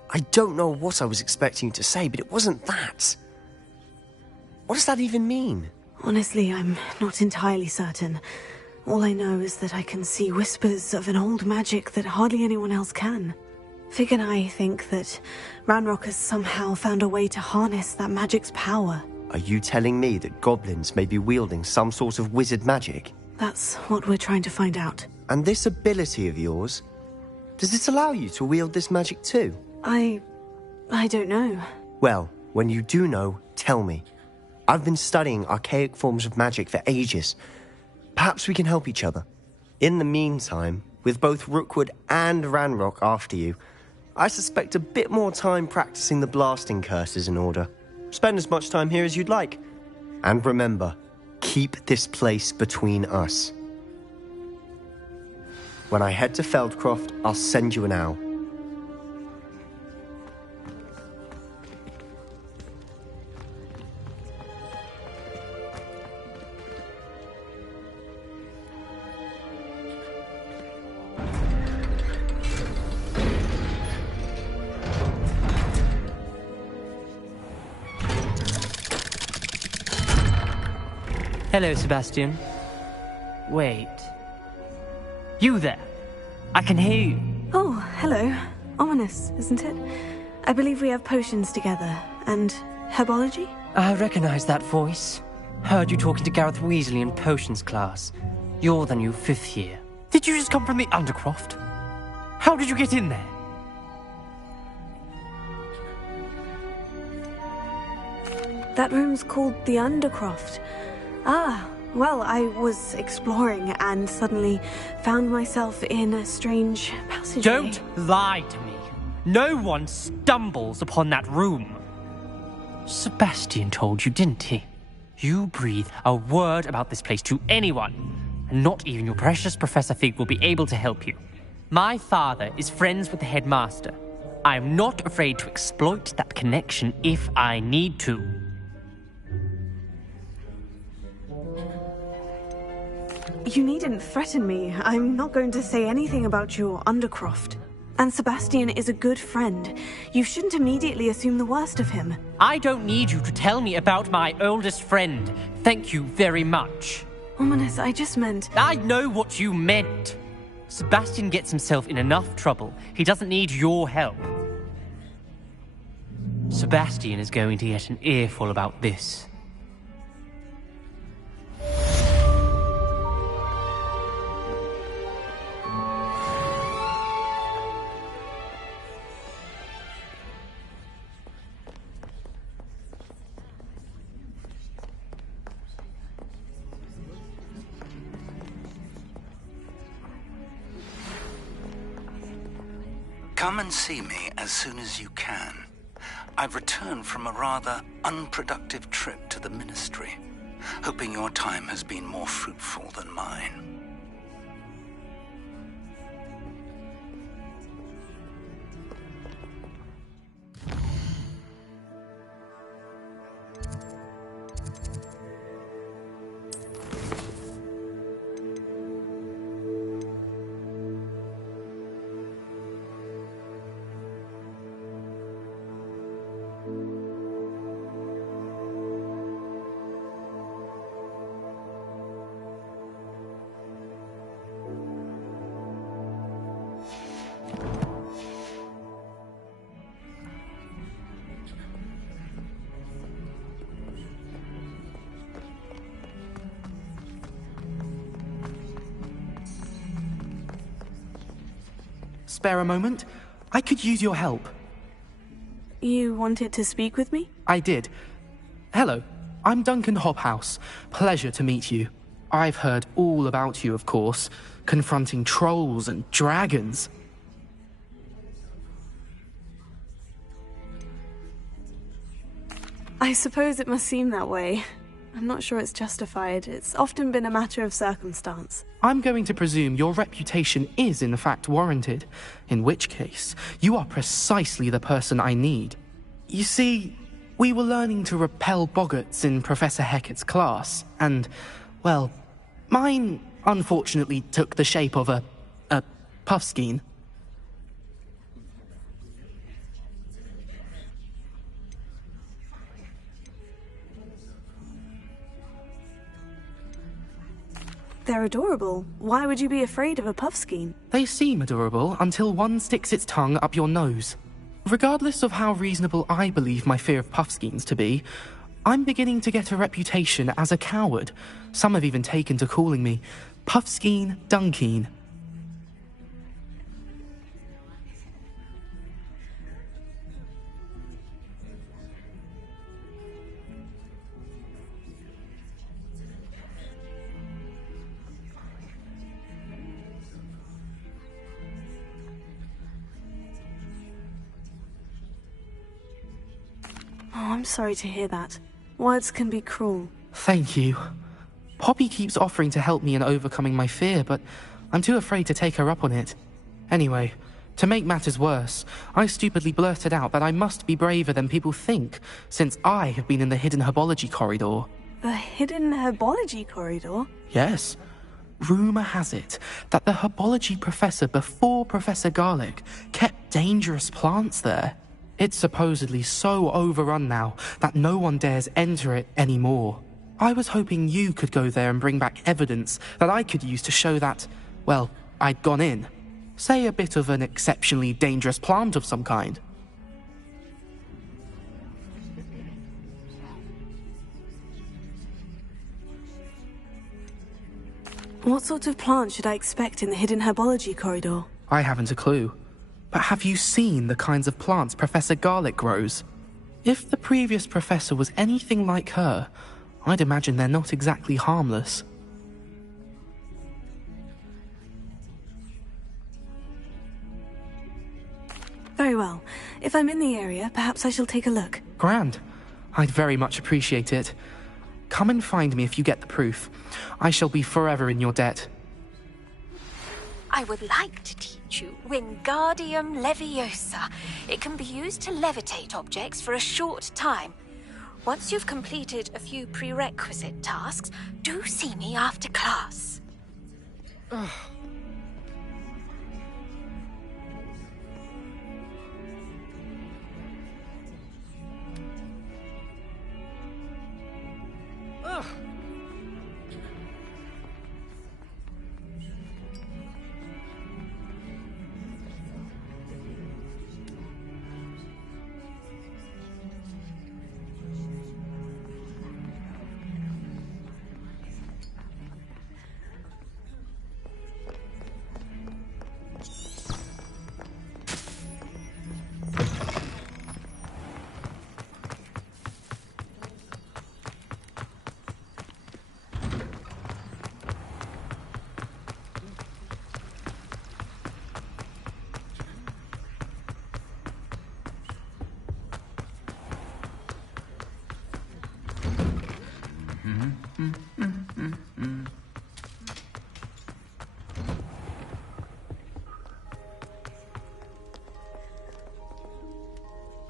I don't know what I was expecting you to say, but it wasn't that. What does that even mean? Honestly, I'm not entirely certain. All I know is that I can see whispers of an old magic that hardly anyone else can. Fig and I think that Ranrock has somehow found a way to harness that magic's power. Are you telling me that goblins may be wielding some sort of wizard magic? That's what we're trying to find out. And this ability of yours, does it allow you to wield this magic too? I don't know. Well, when you do know, tell me. I've been studying archaic forms of magic for ages. Perhaps we can help each other. In the meantime, with both Rookwood and Ranrock after you, I suspect a bit more time practicing the blasting curses in order. Spend as much time here as you'd like. And remember, keep this place between us. When I head to Feldcroft, I'll send you an owl. Hello, Sebastian. Wait. You there? I can hear you. Oh, hello. Ominous, isn't it? I believe we have potions together. And herbology? I recognize that voice. Heard you talking to Gareth Weasley in potions class. You're the new 5th year. Did you just come from the Undercroft? How did you get in there? That room's called the Undercroft. Ah, Well, I was exploring and suddenly found myself in a strange passageway. Don't lie to me. No one stumbles upon that room. Sebastian told you, didn't he? You breathe a word about this place to anyone, and not even your precious Professor Fig will be able to help you. My father is friends with the headmaster. I am not afraid to exploit that connection if I need to. You needn't threaten me. I'm not going to say anything about your Undercroft. And Sebastian is a good friend. You shouldn't immediately assume the worst of him. I don't need you to tell me about my oldest friend. Thank you very much. Ominous, I just meant... I know what you meant. Sebastian gets himself in enough trouble. He doesn't need your help. Sebastian is going to get an earful about this. Come and see me as soon as you can. I've returned from a rather unproductive trip to the Ministry, hoping your time has been more fruitful than mine. Spare a moment? I could use your help. You wanted to speak with me? I did. Hello, I'm Duncan Hobhouse. Pleasure to meet you. I've heard all about you, of course, confronting trolls and dragons. I suppose it must seem that way. I'm not sure it's justified. It's often been a matter of circumstance. I'm going to presume your reputation is in fact warranted, in which case, you are precisely the person I need. You see, we were learning to repel boggarts in Professor Hecat's class, and, well, mine unfortunately took the shape of a puffskein. They're adorable. Why would you be afraid of a puffskein? They seem adorable until one sticks its tongue up your nose. Regardless of how reasonable I believe my fear of puffskeins to be, I'm beginning to get a reputation as a coward. Some have even taken to calling me Puffskein Dunkeen. Oh, I'm sorry to hear that. Words can be cruel. Thank you. Poppy keeps offering to help me in overcoming my fear, but I'm too afraid to take her up on it. Anyway, to make matters worse, I stupidly blurted out that I must be braver than people think, since I have been in the hidden herbology corridor. The hidden herbology corridor? Yes. Rumour has it that the herbology professor before Professor Garlic kept dangerous plants there. It's supposedly so overrun now that no one dares enter it anymore. I was hoping you could go there and bring back evidence that I could use to show that, well, I'd gone in. Say a bit of an exceptionally dangerous plant of some kind. What sort of plant should I expect in the hidden herbology corridor? I haven't a clue. But have you seen the kinds of plants Professor Garlic grows? If the previous professor was anything like her, I'd imagine they're not exactly harmless. Very well. If I'm in the area, perhaps I shall take a look. Grand. I'd very much appreciate it. Come and find me if you get the proof. I shall be forever in your debt. I would like to teach you Wingardium Leviosa. It can be used to levitate objects for a short time. Once you've completed a few prerequisite tasks, do see me after class. Ugh. Ugh.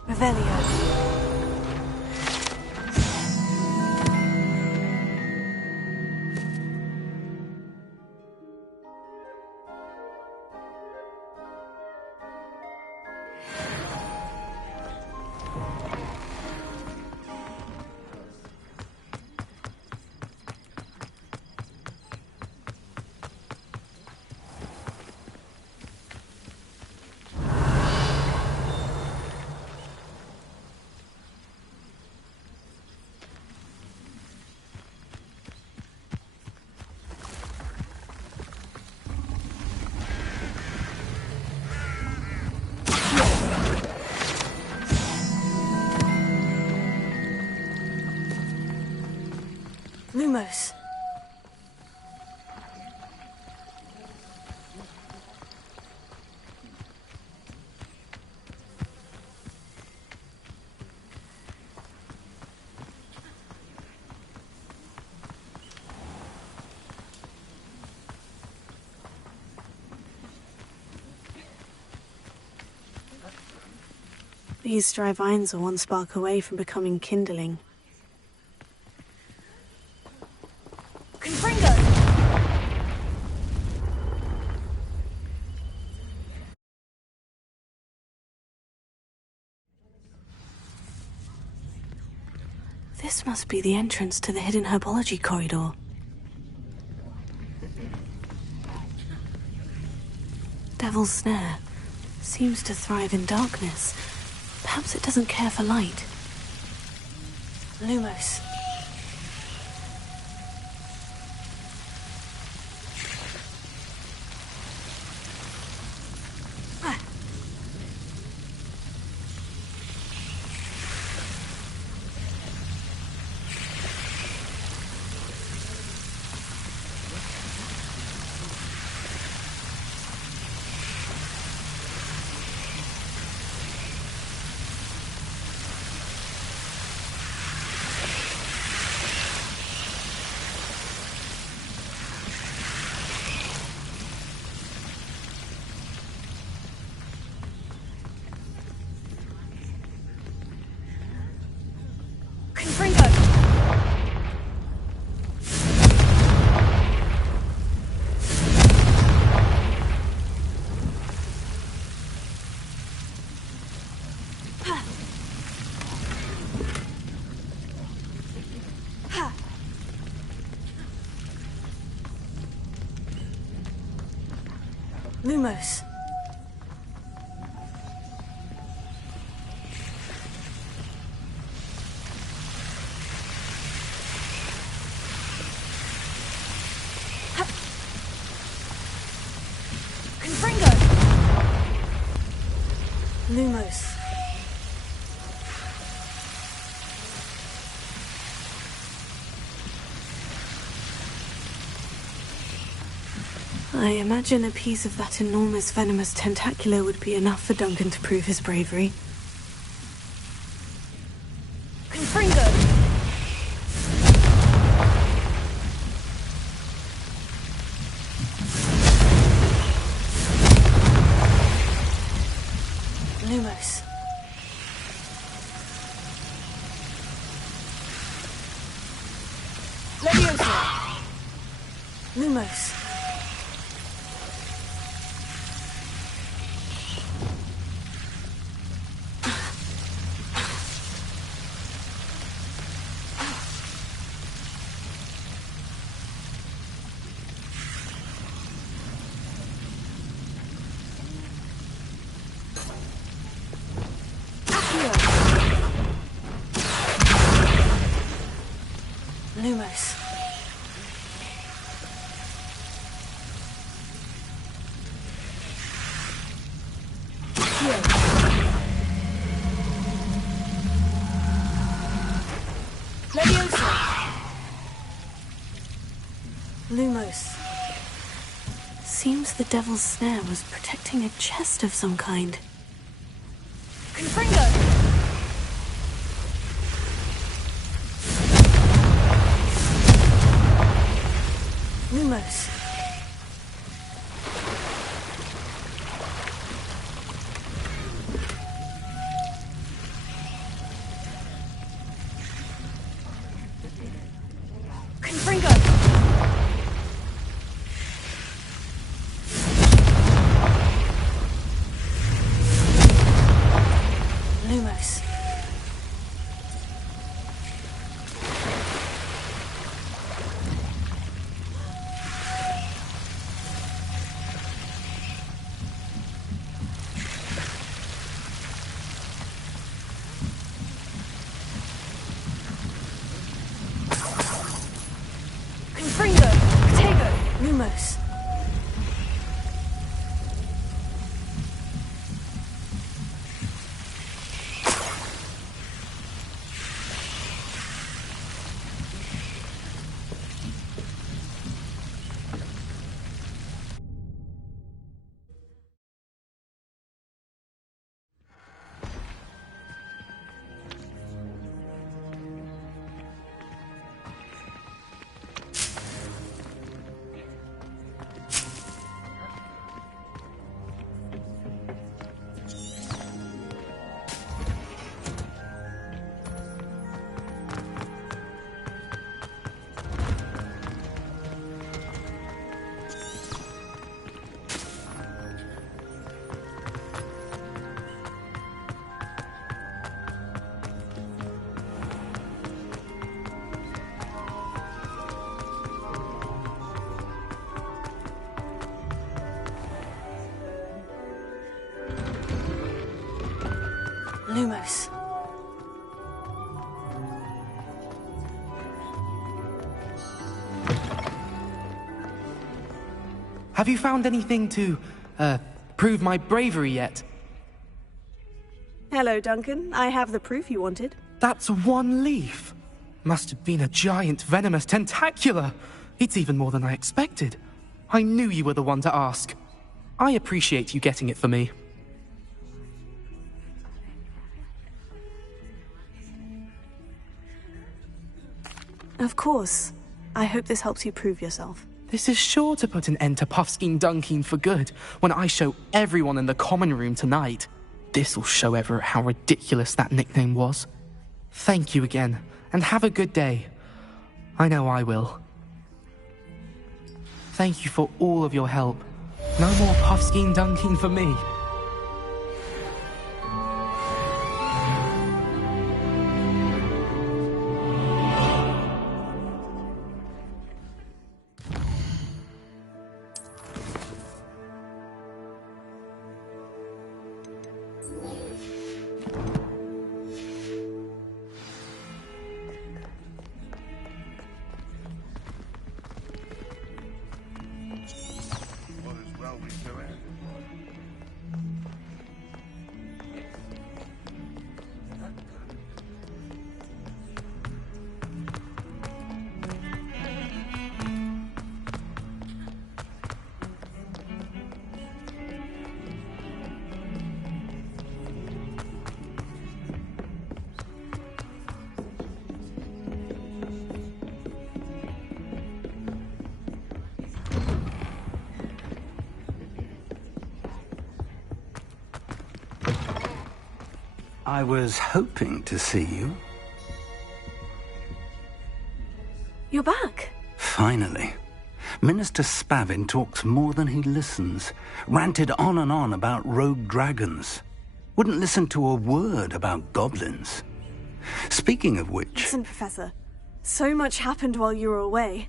Revelio. Lumos. These dry vines are one spark away from becoming kindling. This must be the entrance to the hidden herbology corridor. Devil's Snare seems to thrive in darkness. Perhaps it doesn't care for light. Lumos. Lumos. Lumos. I imagine a piece of that enormous venomous tentacular would be enough for Duncan to prove his bravery. Confringo! Lumos. Leviosa! Lumos. Lumos. Leviosa! Lumos. Seems the devil's snare was protecting a chest of some kind. Confringo! Lumos. Confringo! Lumos. Confringo! Tego! Lumos. Lumos. Have you found anything to, prove my bravery yet? Hello, Duncan. I have the proof you wanted. That's one leaf. Must have been a giant venomous tentacula. It's even more than I expected. I knew you were the one to ask. I appreciate you getting it for me. Of course. I hope this helps you prove yourself. This is sure to put an end to Puffskein Dunkeen for good when I show everyone in the common room tonight. This'll show Everett how ridiculous that nickname was. Thank you again, and have a good day. I know I will. Thank you for all of your help. No more Puffskein Dunkeen for me. I was hoping to see you. You're back. Finally. Minister Spavin talks more than he listens. Ranted on and on about rogue dragons. Wouldn't listen to a word about goblins. Speaking of which... Listen, Professor. So much happened while you were away.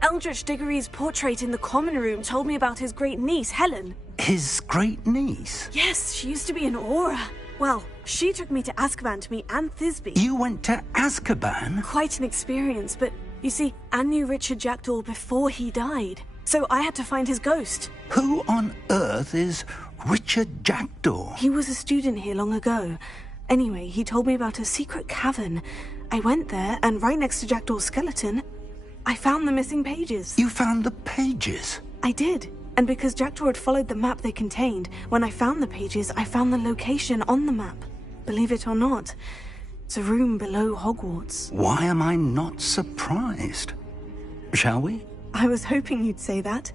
Eldritch Diggory's portrait in the common room told me about his great niece, Helen. His great niece? Yes, she used to be an Auror. Well, she took me to Azkaban to meet Anne Thisbe. You went to Azkaban? Quite an experience, but you see, Anne knew Richard Jackdaw before he died. So I had to find his ghost. Who on earth is Richard Jackdaw? He was a student here long ago. Anyway, he told me about a secret cavern. I went there, and right next to Jackdaw's skeleton, I found the missing pages. You found the pages? I did. And because Jackdaw had followed the map they contained, when I found the pages, I found the location on the map. Believe it or not, it's a room below Hogwarts. Why am I not surprised? Shall we? I was hoping you'd say that.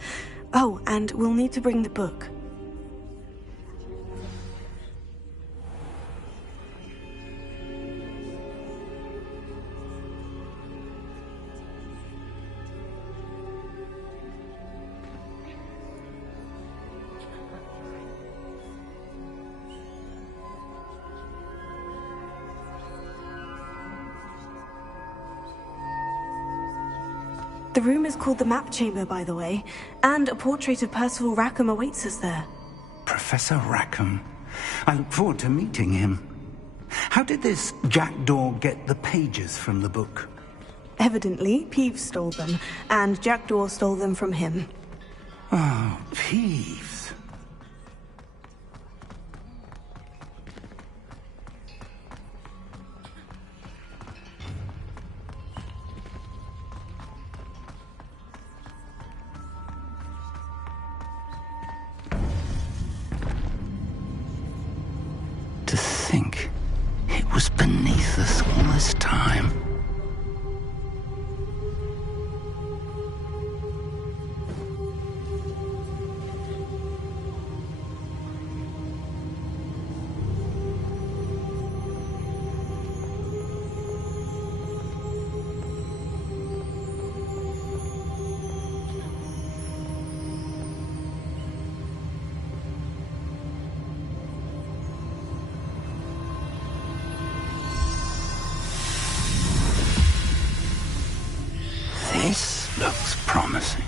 Oh, and we'll need to bring the book. The room is called the Map Chamber, by the way, and a portrait of Percival Rackham awaits us there. Professor Rackham. I look forward to meeting him. How did this Jackdaw get the pages from the book? Evidently, Peeves stole them, and Jackdaw stole them from him. Oh, Peeves. To think it was beneath us all this time. This looks promising.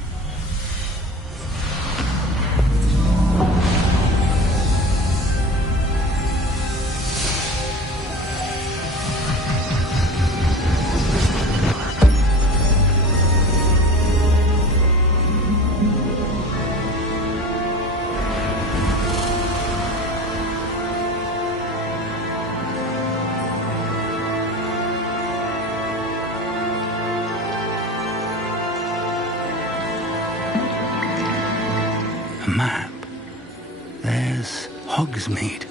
A map. There's Hogsmeade.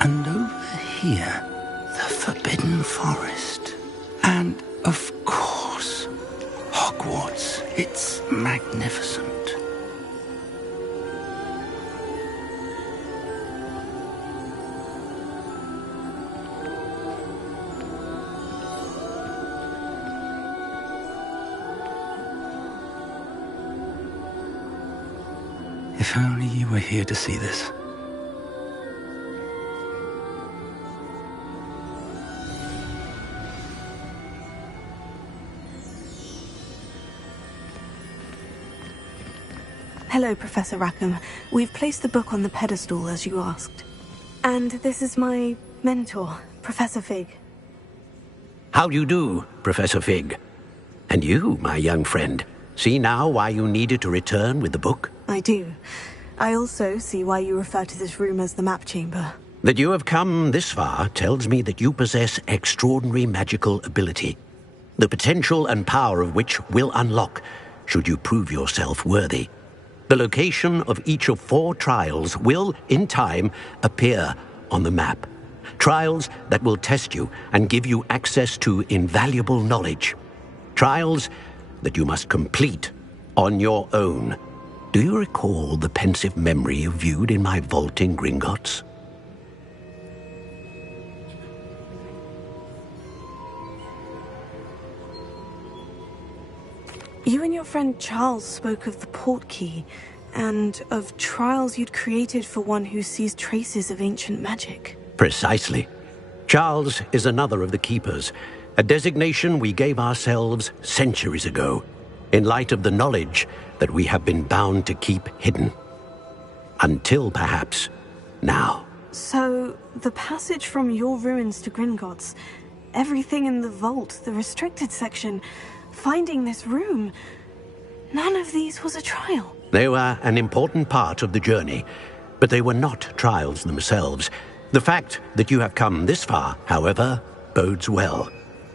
And over here, the Forbidden Forest. And, of course, Hogwarts. It's magnificent. If only you were here to see this. Hello, Professor Rackham. We've placed the book on the pedestal, as you asked. And this is my mentor, Professor Fig. How do you do, Professor Fig? And you, my young friend, see now why you needed to return with the book? I do. I also see why you refer to this room as the Map Chamber. That you have come this far tells me that you possess extraordinary magical ability, the potential and power of which will unlock should you prove yourself worthy. The location of each of 4 trials will, in time, appear on the map. Trials that will test you and give you access to invaluable knowledge. Trials that you must complete on your own. Do you recall the pensive memory you viewed in my vault in Gringotts? You and your friend Charles spoke of the port key, and of trials you'd created for one who sees traces of ancient magic. Precisely. Charles is another of the Keepers, a designation we gave ourselves centuries ago, in light of the knowledge that we have been bound to keep hidden. Until, perhaps, now. So, the passage from your ruins to Gringotts, everything in the vault, the restricted section, finding this room, none of these was a trial. They were an important part of the journey, but they were not trials themselves. The fact that you have come this far, however, bodes well.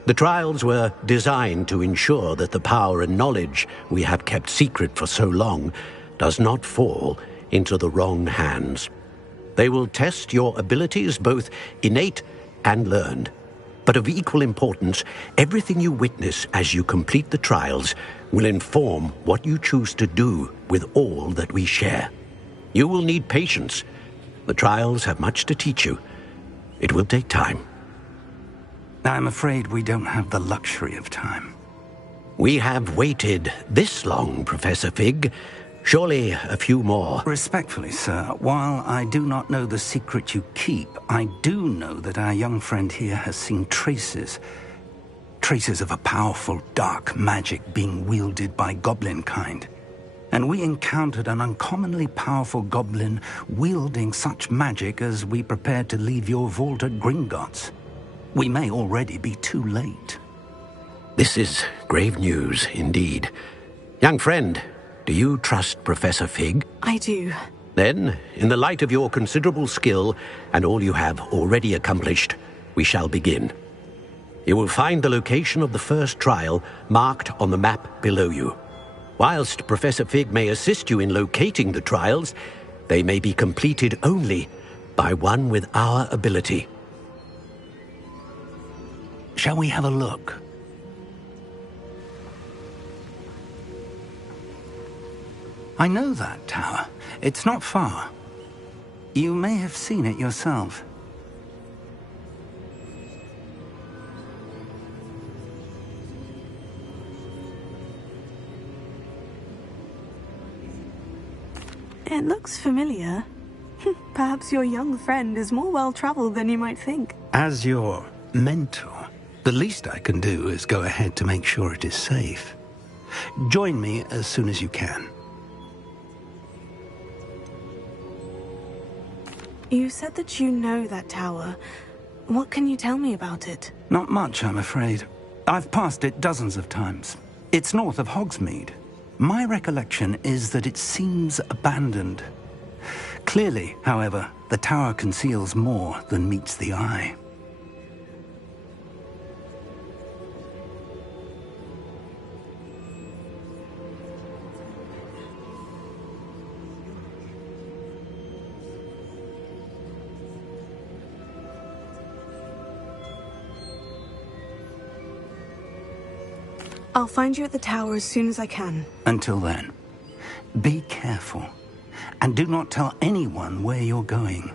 The trials were designed to ensure that the power and knowledge we have kept secret for so long does not fall into the wrong hands. They will test your abilities, both innate and learned. But of equal importance, everything you witness as you complete the trials will inform what you choose to do with all that we share. You will need patience. The trials have much to teach you. It will take time. I'm afraid we don't have the luxury of time. We have waited this long, Professor Fig. Surely a few more. Respectfully, sir, while I do not know the secret you keep, I do know that our young friend here has seen traces of a powerful dark magic being wielded by goblin kind. And we encountered an uncommonly powerful goblin wielding such magic as we prepared to leave your vault at Gringotts. We may already be too late. This is grave news indeed. Young friend, do you trust Professor Fig? I do. Then, in the light of your considerable skill and all you have already accomplished, we shall begin. You will find the location of the first trial marked on the map below you. Whilst Professor Fig may assist you in locating the trials, they may be completed only by one with our ability. Shall we have a look? I know that tower. It's not far. You may have seen it yourself. It looks familiar. Perhaps your young friend is more well-traveled than you might think. As your mentor, the least I can do is go ahead to make sure it is safe. Join me as soon as you can. You said that you know that tower. What can you tell me about it? Not much, I'm afraid. I've passed it dozens of times. It's north of Hogsmeade. My recollection is that it seems abandoned. Clearly, however, the tower conceals more than meets the eye. I'll find you at the tower as soon as I can. Until then, be careful, and do not tell anyone where you're going.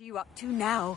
you up to now?